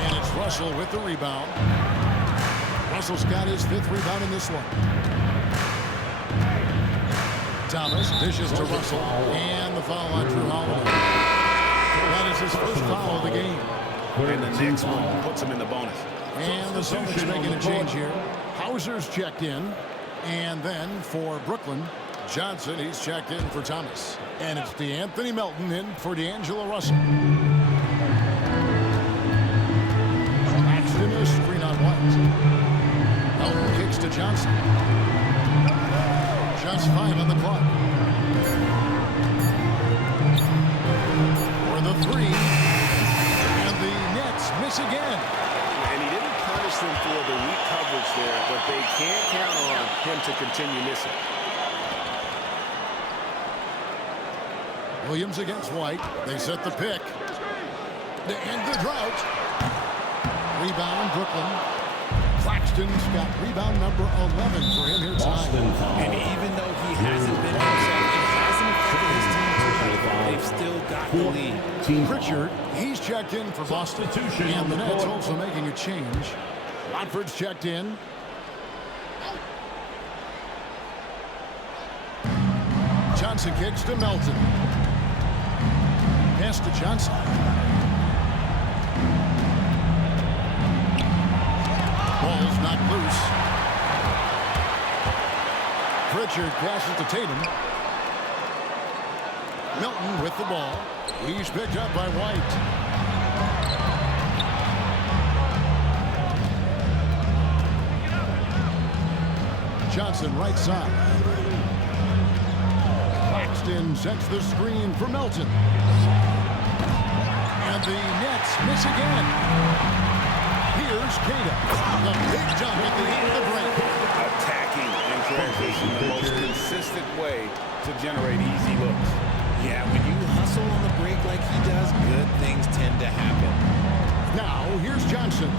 And it's Russell with the rebound. Russell's got his 5th rebound in this one. Thomas dishes to Russell. And the foul on Drew Holiday. That is his first foul of the game. And the next one puts him in the bonus. And the Celtics making a change here. Hauser's checked in. And then for Brooklyn, Johnson, he's checked in for Thomas. And it's DeAnthony Melton in for D'Angelo Russell. Screen on White. Melton kicks to Johnson. Just 5 on the clock. For the 3. And the Nets miss again. And he didn't punish them for the weak coverage there, but they can't count on him to continue missing. Williams against White. They set the pick. To end the drought. Rebound, Brooklyn. Claxton's got rebound number 11 for him here tonight. And even though he hasn't been himself, it hasn't affected his team tonight. They've still got the lead. Pritchard, he's checked in for Boston. And the Nets also making a change. Watford's checked in. Johnson kicks to Melton. Pass to Johnson. Ball's not loose. Pritchard passes to Tatum. Melton with the ball. He's picked up by White. Johnson right side. Claxton sets the screen for Melton. And the Nets miss again. Here's Queta. The big jump at the end of the break. Attacking and transition, the most consistent way to generate easy looks. Yeah, when you hustle on the break like he does, good things tend to happen. Now, here's Johnson.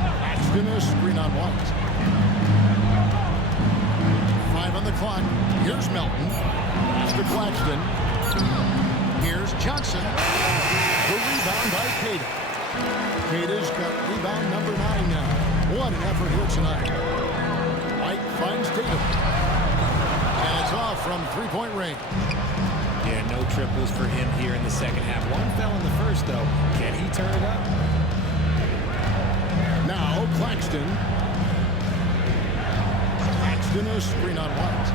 Claxton a screen on White. 5 on the clock. Here's Melton. Pass to Claxton. Here's Johnson. The rebound by Queta. Queta's got rebound number 9 now. What an effort here tonight. White finds Tatum. And it's off from 3-point range. Yeah, no triples for him here in the second half. One fell in the first, though. Can he turn it up? Now, Claxton. Claxton a screen on White.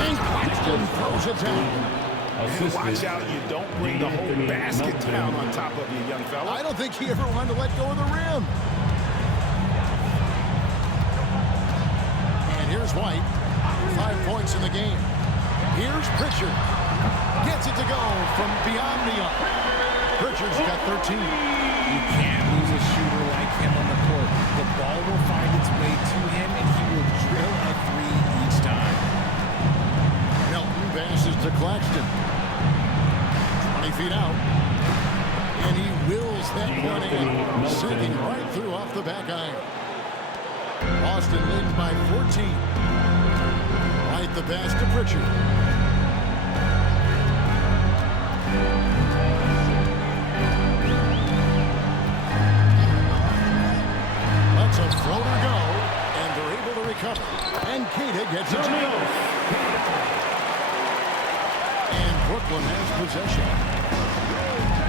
And Claxton throws it down. Watch out, you don't bring the whole basket down on top of you, young fella. I don't think he ever wanted to let go of the rim. And here's White. 5 points in the game. Here's Pritchard. Gets it to go from beyond the arc. Pritchard's got 13. You can't lose a shooter like him on the court. The ball will find its way to him, and he will drill a 3 each time. Melton passes to Claxton. 20 feet out. And he wills that one in. Sinking right through off the back iron. Boston leads by 14. Right the pass to Pritchard. Lets a floater go, and they're able to recover. And Queta gets it to go. And Brooklyn has possession.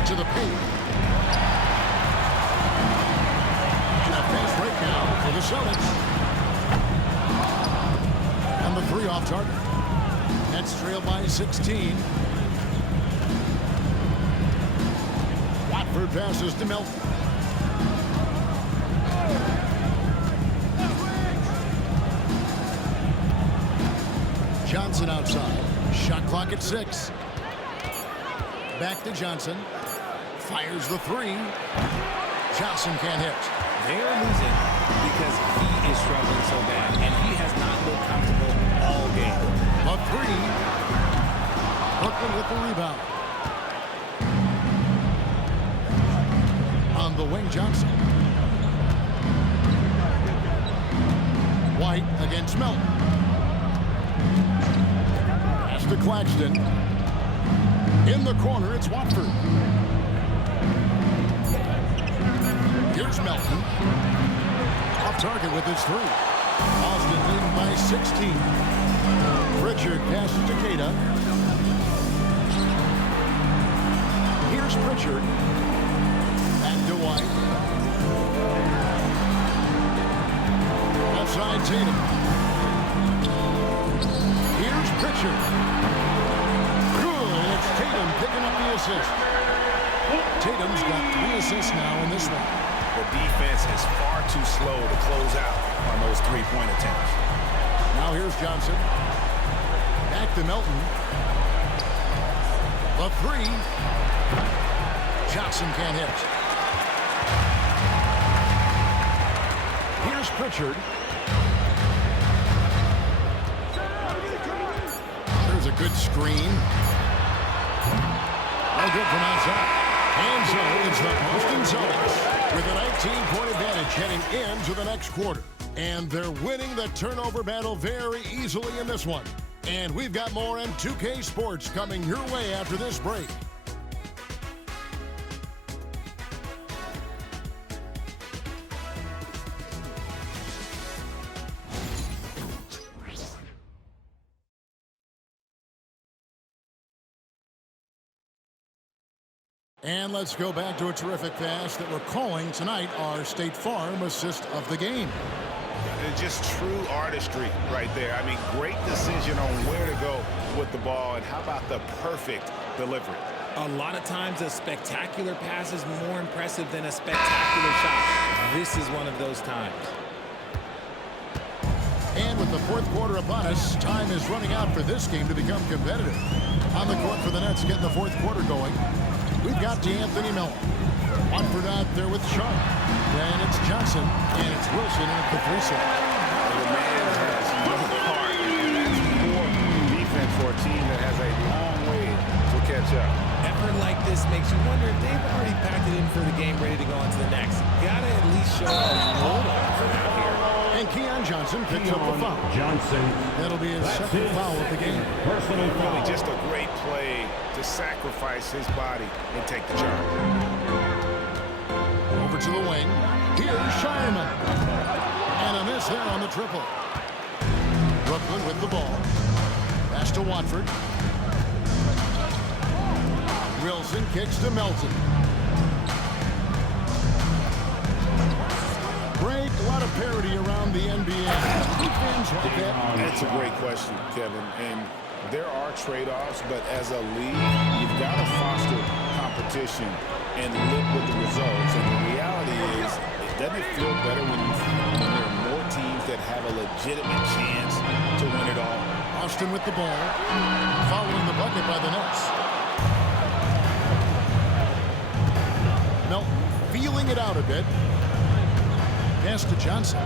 To the paint. And a fast break now for the Celtics. And the 3 off target. Nets trail by 16. Watford passes to Melton. Johnson outside. Shot clock at 6. Back to Johnson. Fires the 3. Johnson can't hit. They're losing because he is struggling so bad, and he has not looked comfortable all game. A 3. Brooklyn with the rebound. On the wing, Johnson. White against Melton. Pass to Claxton. In the corner, it's Watford. Here's Melton. Off target with his 3. Boston leading by 16. Pritchard passes to Queta. Here's Pritchard. Back to White. Outside Tatum. Here's Pritchard. Good. And it's Tatum picking up the assist. Tatum's got 3 assists now in this one. The defense is far too slow to close out on those three-point attempts. Now here's Johnson. Back to Melton. The three. Johnson can't hit. Here's Pritchard. There's a good screen. No good from outside. And so it's the Boston Celtics with a 19-point advantage heading into the next quarter. And they're winning the turnover battle very easily in this one. And we've got more M2K Sports coming your way after this break. And let's go back to a terrific pass that we're calling tonight our State Farm assist of the game. Just true artistry right there. I mean, great decision on where to go with the ball, and how about the perfect delivery? A lot of times a spectacular pass is more impressive than a spectacular shot. This is one of those times. And with the fourth quarter upon us, time is running out for this game to become competitive. On the court for the Nets getting the fourth quarter going, we've got D'Anthony Melton. Watford out there with Sharp. Then it's Johnson, and it's Wilson at the three set. The man has no heart, and that's poor defense for a team that has a long way to catch up. Effort like this makes you wonder if they've already packed it in for the game, ready to go on to the next. Gotta at least show a little effort out here. And Keon Johnson picks up the foul. Johnson. That'll be his second foul of the game. Personal foul. Really just a great play to sacrifice his body and take the charge. Over to the wing. Here's Shireman. And a miss there on the triple. Brooklyn with the ball. Pass to Watford. Wilson kicks to Melton. Break, a lot of parity around the NBA. Fans like that. That's a great question, Kevin. And there are trade-offs, but as a league, you've got to foster competition and live with the results. And the reality is, doesn't it feel better when there are more teams that have a legitimate chance to win it all? Austin with the ball. Following the bucket by the Nets. Melton feeling it out a bit. Pass to Johnson.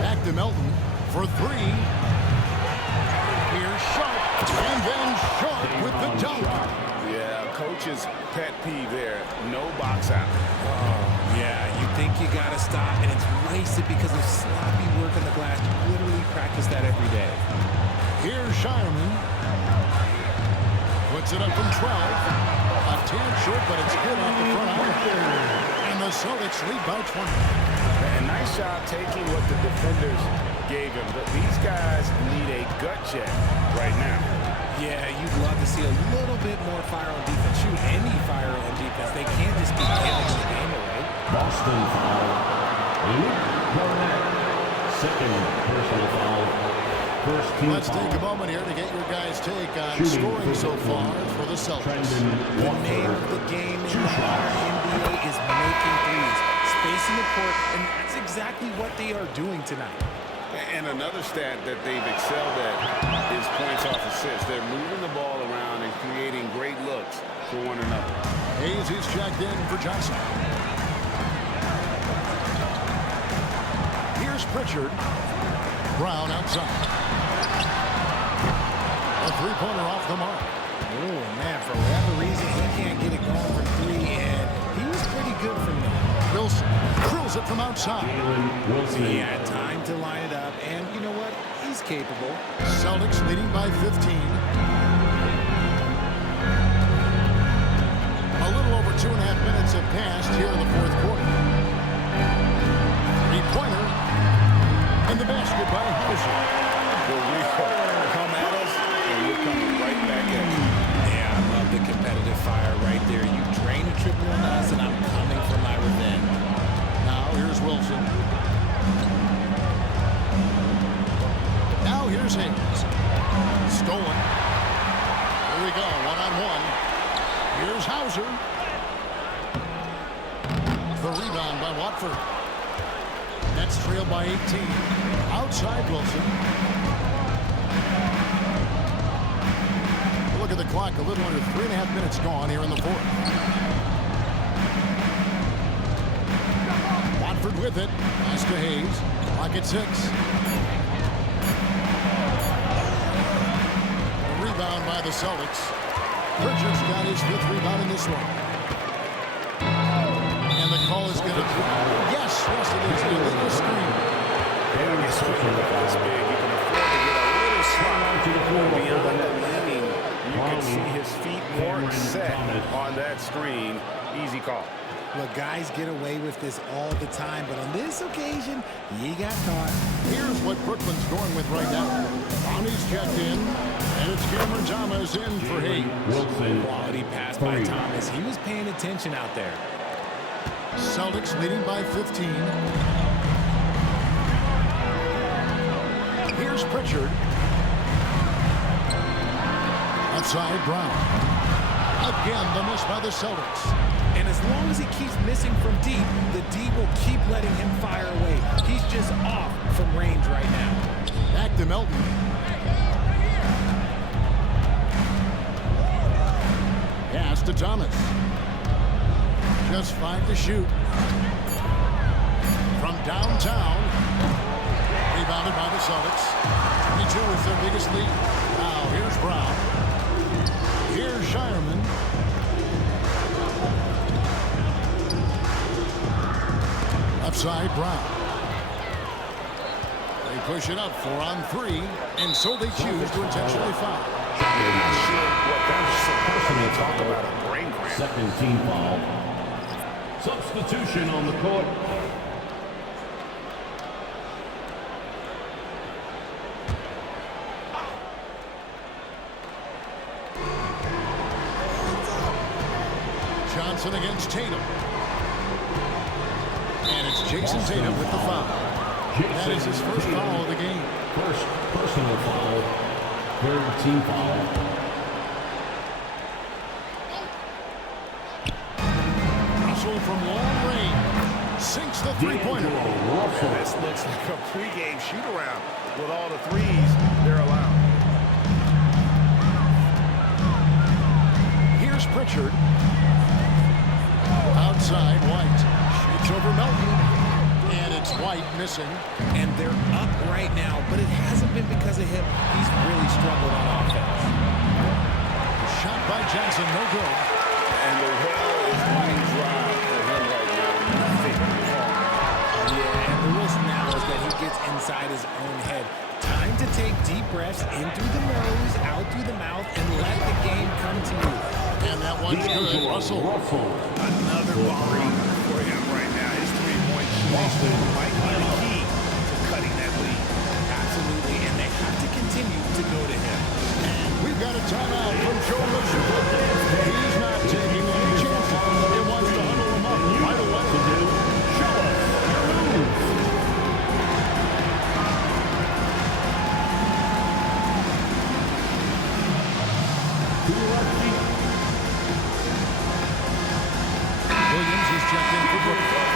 Back to Melton for three. Here's Sharp. And then Sharp with the dunk. Yeah, coach's pet peeve there. No box out. Oh, yeah, you think you got to stop, and it's wasted because of sloppy work on the glass. You literally practice that every day. Here's Shireman. Puts it up from 12. A tad short, but it's good off the front iron. And the Celtics lead by 20. And nice job taking what the defenders gave him. But these guys need a gut check right now. Yeah, you'd love to see a little bit more fire on defense. Shoot any fire on defense. They can't just be giving the game away. Boston foul. Luke Garnett. Second personal foul. First team Let's take a moment here to get your guys' take on scoring so far for the Celtics. The name of the game in the modern NBA is making threes. Spacing the court, and that's exactly what they are doing tonight. And another stat that they've excelled at is points off assists. They're moving the ball around and creating great looks for one another. Hayes is checked in for Johnson. Here's Pritchard. Brown outside. A three-pointer off the mark. Oh, man, for whatever reason, he can't get it going from three, and he was pretty good from there. Wilson drills it from outside. Wilson. He had time to line it up, and you know what? He's capable. Celtics leading by 15. A little over 2.5 minutes have passed here in the fourth quarter. Three-pointer in the basket by Hauser. Come at us, and we're coming right back at you. Yeah, I love the competitive fire right there. You drain a triple on us, and I'm coming for my revenge. Now here's Wilson. Now here's Hayes. Stolen. Here's Hauser. The rebound by Watford. Nets trailed by 18. Outside Wilson. Look at the clock. A little under 3.5 minutes gone here in the fourth. Watford with it. Pass to Hayes. Clock at 6. A rebound by the Celtics. Pritchard's got his 5th rebound in this one. And the call is going to... Yes, it is. Illegal screen. When you swing the ball this big, you can afford to get a little slot. Beyond the landing, you can see his feet more set on that screen. Easy call. Look, guys get away with this all the time, but on this occasion, he got caught. Here's what Brooklyn's going with right now. Brownie's checked in, and it's Cameron Thomas in for Hayes. Quality pass by Thomas. He was paying attention out there. Celtics leading by 15. Here's Pritchard. Outside Brown. Again, the miss by the Celtics. And as long as he keeps missing from deep, the D will keep letting him fire away. He's just off from range right now. Back to Melton. Pass to Thomas. Just 5 to shoot. From downtown. Rebounded by the Celtics. 22 is their biggest lead. Now here's Brown. Here's Shireman. Upside Brown. They push it up 4 on 3, and so they choose to intentionally foul. I'm not sure what that's supposed to talk about a brain cramp. Second team foul. Substitution on the court. Johnson against Tatum. And it's Jason Tatum with the foul. That is his first foul of the game. First personal foul. Third team foul. Russell from long range sinks the three-pointer. This looks like a pregame shoot-around with all the threes they're allowed. Here's Pritchard. Outside White. Shoots over Melton. And it's White missing. And they're up right now, but it hasn't been because of him. He's really struggled on offense. Shot by Johnson, no good. And the well is running dry for him right now. Nothing wrong. Yeah, and the risk now is that he gets inside his own head. Time to take deep breaths in through the nose, out through the mouth, and let the game come to you. And that one's good. Russell. Another bomb for him right now. His three-point shooting might be the key to cutting that lead. Absolutely, and they have to continue to go to him. We've got a timeout from Joe Mitchell. He's not taking any chances. He wants to huddle him up right away. Show us your moves. To your left feet. Williams is checked in for Brooklyn.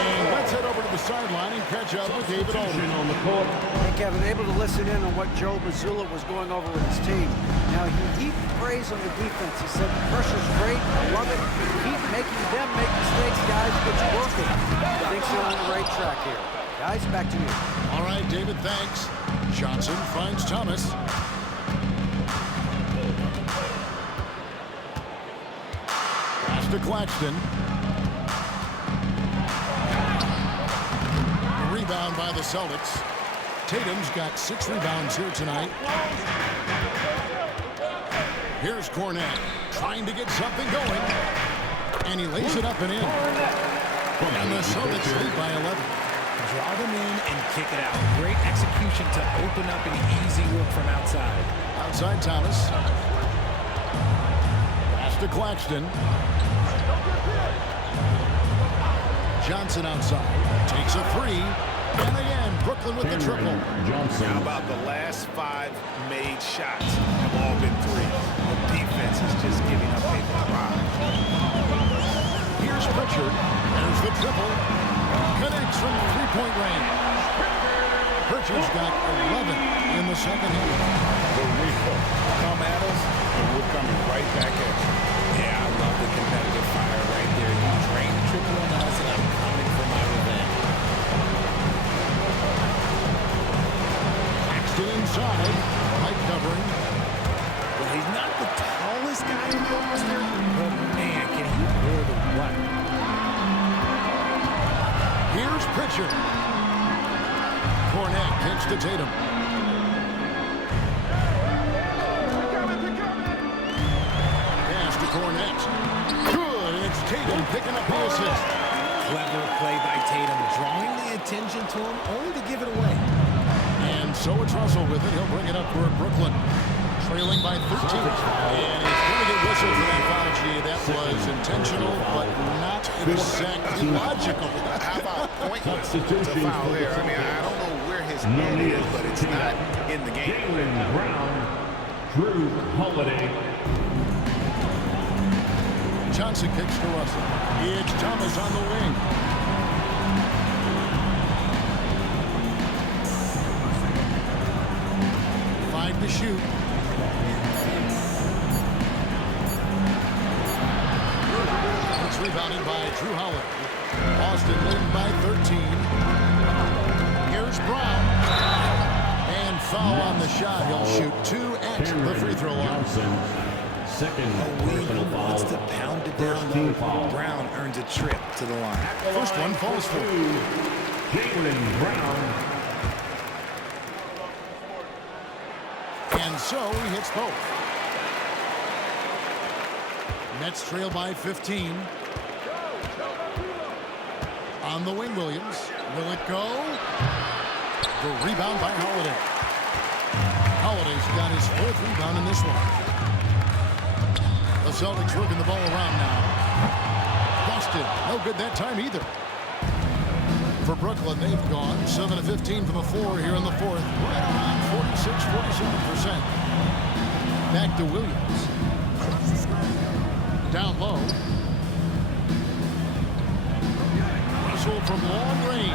And let's head over to the sideline and catch up with David Aldridge. On the court. Hey, Kevin, able to listen in on what Joe Mazzulla was going over with his team. Now, he heaped praise on the defense. He said, the pressure's great. I love it. Keep making them make mistakes, guys. It's working. He thinks they're on the right track here. Guys, back to you. All right, David, thanks. Johnson finds Thomas. Pass to Claxton. Rebound by the Celtics. Tatum's got 6 rebounds here tonight. Here's Cornette trying to get something going. And he lays it up and in. And the Celtics lead by 11. Draw them in and kick it out. Great execution to open up an easy look from outside. Outside Thomas. Pass to Claxton. Johnson outside. Takes a 3. And again, Brooklyn with the triple. How about the last 5 made shots have all been threes? The defense is just giving up a drive. Pritchard. There's the triple. Connects from three-point range. Pritchard's got 11 in the second half. The Rico. Come at us, and we're coming right back at you. Yeah, I love the competitive fire right there. You drain the triple on us, and I'm coming for my revenge. Paxton inside. White covering. Well, he's not the tallest guy in the roster, but man, can he wear the what? Here's Pritchard. Cornette kicks to Tatum. Pass to Cornette. Good, and it's Tatum picking up the assist. Clever play by Tatum, drawing the attention to him, only to give it away. And so it's Russell with it. He'll bring it up for Brooklyn. Trailing by 13. And he's going to get whistled for that foul, G. That was intentional, but not exactly logical. How about pointless to foul there? I mean, I don't know where his head is, but it's not in the game. Jaylen Brown, Drew Holiday. Johnson kicks to Russell. It's Thomas on the wing. To shoot. It's rebounded by Drew Howard. Boston leading by 13. Here's Brown. And foul on the shot. He'll shoot 2 at the free throw line. Second personal foul. Wants to pound it down. Brown earns a trip to the line. First one falls for Jaylen Brown. And so he hits both. Nets trail by 15. On the wing, Williams. Will it go? The rebound by Holiday. Holiday's got his 4th rebound in this one. The Celtics working the ball around now. Boston, no good that time either. For Brooklyn, they've gone 7 of 15 from the floor here in the 4th. Right around 46-47%. Back to Williams. Down low. Russell from long range.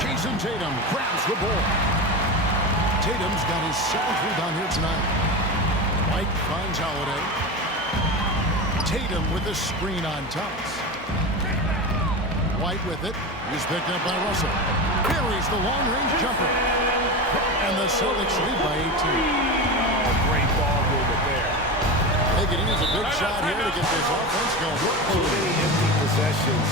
Jason Tatum grabs the ball. Tatum's got his 7th rebound here tonight. White finds Holiday. Tatum with the screen on Thomas. White with it. He's picked up by Russell. Buries the long-range jumper. And the Celtics lead by 18. Great ball movement there. Taking it as a good shot here to get this offense going. Too many empty possessions.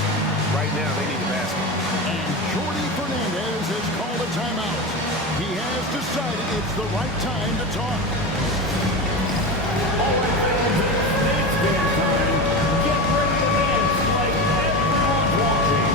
Right now, they need a basket. And Jordi Fernandez has called a timeout. He has decided it's the right time to talk. All right, fans, it's dance time. Get ready to dance like everyone's watching.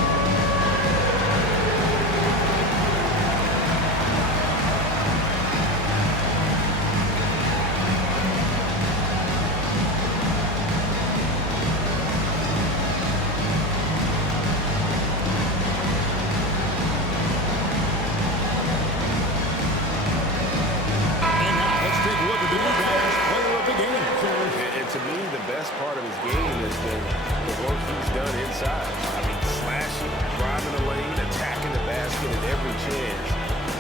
To me, the best part of his game has been the work he's done inside. I mean, slashing, driving the lane, attacking the basket at every chance.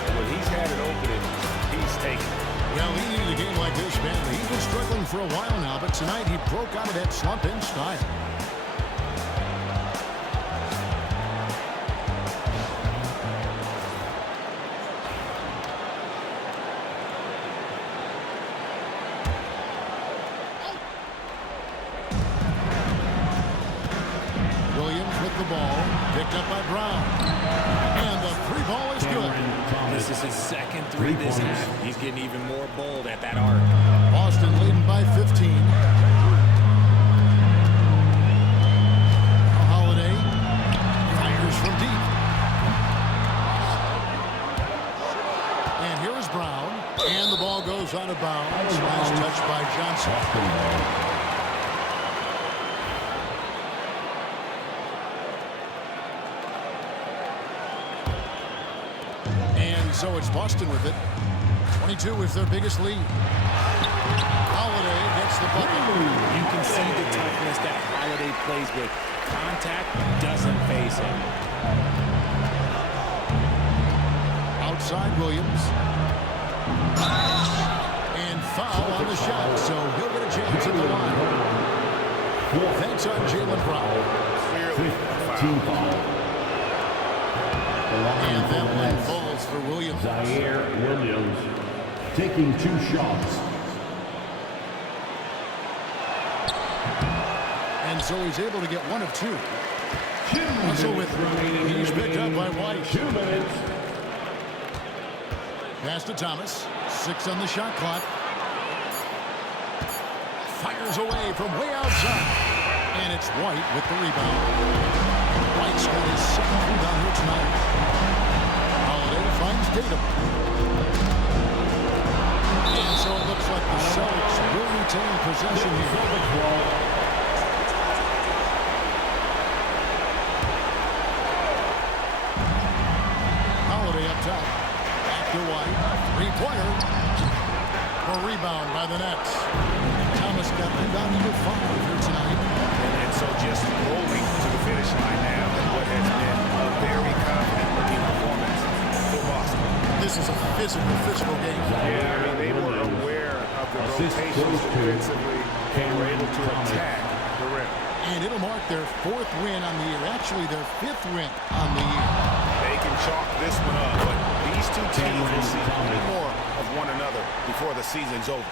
And when he's had an opening, he's taken it. Well, he needed a game like this, man. He's been struggling for a while now, but tonight he broke out of that slump in style. The ball picked up by Brown, and the 3-ball is good. This is his second 3 this half. He's getting even more bold at that arc. Boston leading by 15. Holiday fires from deep, and here is Brown, and the ball goes out of bounds. Last touch by Johnson. So it's Boston with it. 22 is their biggest lead. Holiday gets the bucket. You can see the toughness that Holiday plays with. Contact doesn't faze him. Outside Williams. And foul on the shot, so he'll get a chance at the line. Thanks on Jaylen Brown. Clearly a foul. And that one falls for Williams. Zaire Williams taking 2 shots. And so he's able to get 1 of 2. Russell with it. He's picked up by White. 2 minutes. Pass to Thomas. 6 on the shot clock. Fires away from way outside. And it's White with the rebound. White's got his 2nd rebound here tonight. Holiday finds Tatum. And so it looks like the Celtics will retain possession here. Holiday up top. Back to White. 3-pointer. A rebound by the Nets. Thomas got rebounded with 5 here tonight. And so just rolling to the finish line now in what has been a very confident-looking performance for Boston. This is a physical game. Yeah, I mean, they were aware of the rotations defensively. They were able to attack the rim. And it'll mark their 4th win on the year. Actually, their 5th win on the year. They can chalk this one up, but these two teams will see plenty more of one another before the season's over.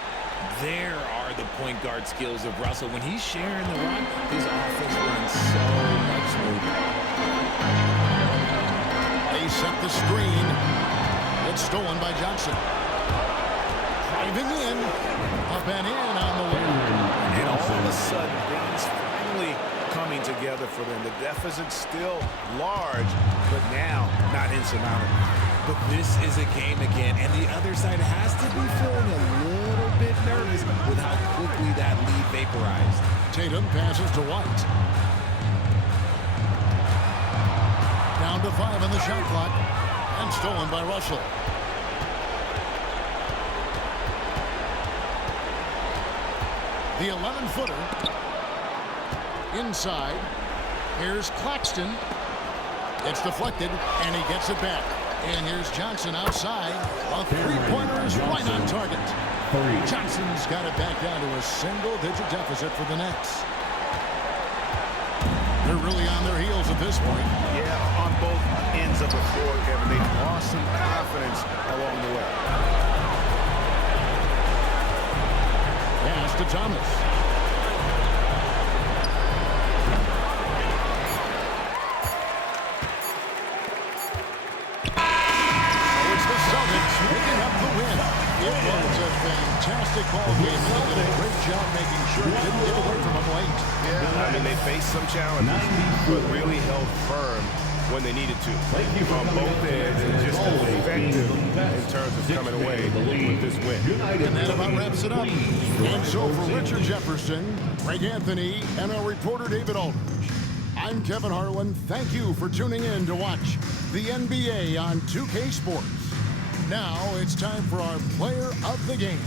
There are the point guard skills of Russell. When he's sharing the rock, his offense runs so much smoother. They set the screen. It's stolen by Johnson. Driving in. Up and in on the wing. And all of a sudden, things finally coming together for them. The deficit's still large, but now not insurmountable. But this is a game again, and the other side has to be feeling a little bit nervous with how quickly that lead vaporized. Tatum passes to White. Down to 5 on the shot clock. And stolen by Russell. The 11-footer. Inside. Here's Claxton. It's deflected, and he gets it back. And here's Johnson outside. A 3-pointer is right on target. Johnson's got it back down to a single-digit deficit for the Nets. They're really on their heels at this point. Yeah, on both ends of the floor, Kevin. They've lost some confidence along the way. Pass to Thomas. It's the Celtics picking up the win. It was a fantastic ball game. They did a great job making sure it didn't get away from them late. Yeah, I mean, they faced some challenges, but really held firm when they needed to. On both ends, and just effective in terms of coming away with this win. And that about wraps it up. And so for Richard Jefferson, Greg Anthony, and our reporter David Aldridge, I'm Kevin Harlan. Thank you for tuning in to watch the NBA on 2K Sports. Now it's time for our player of the game.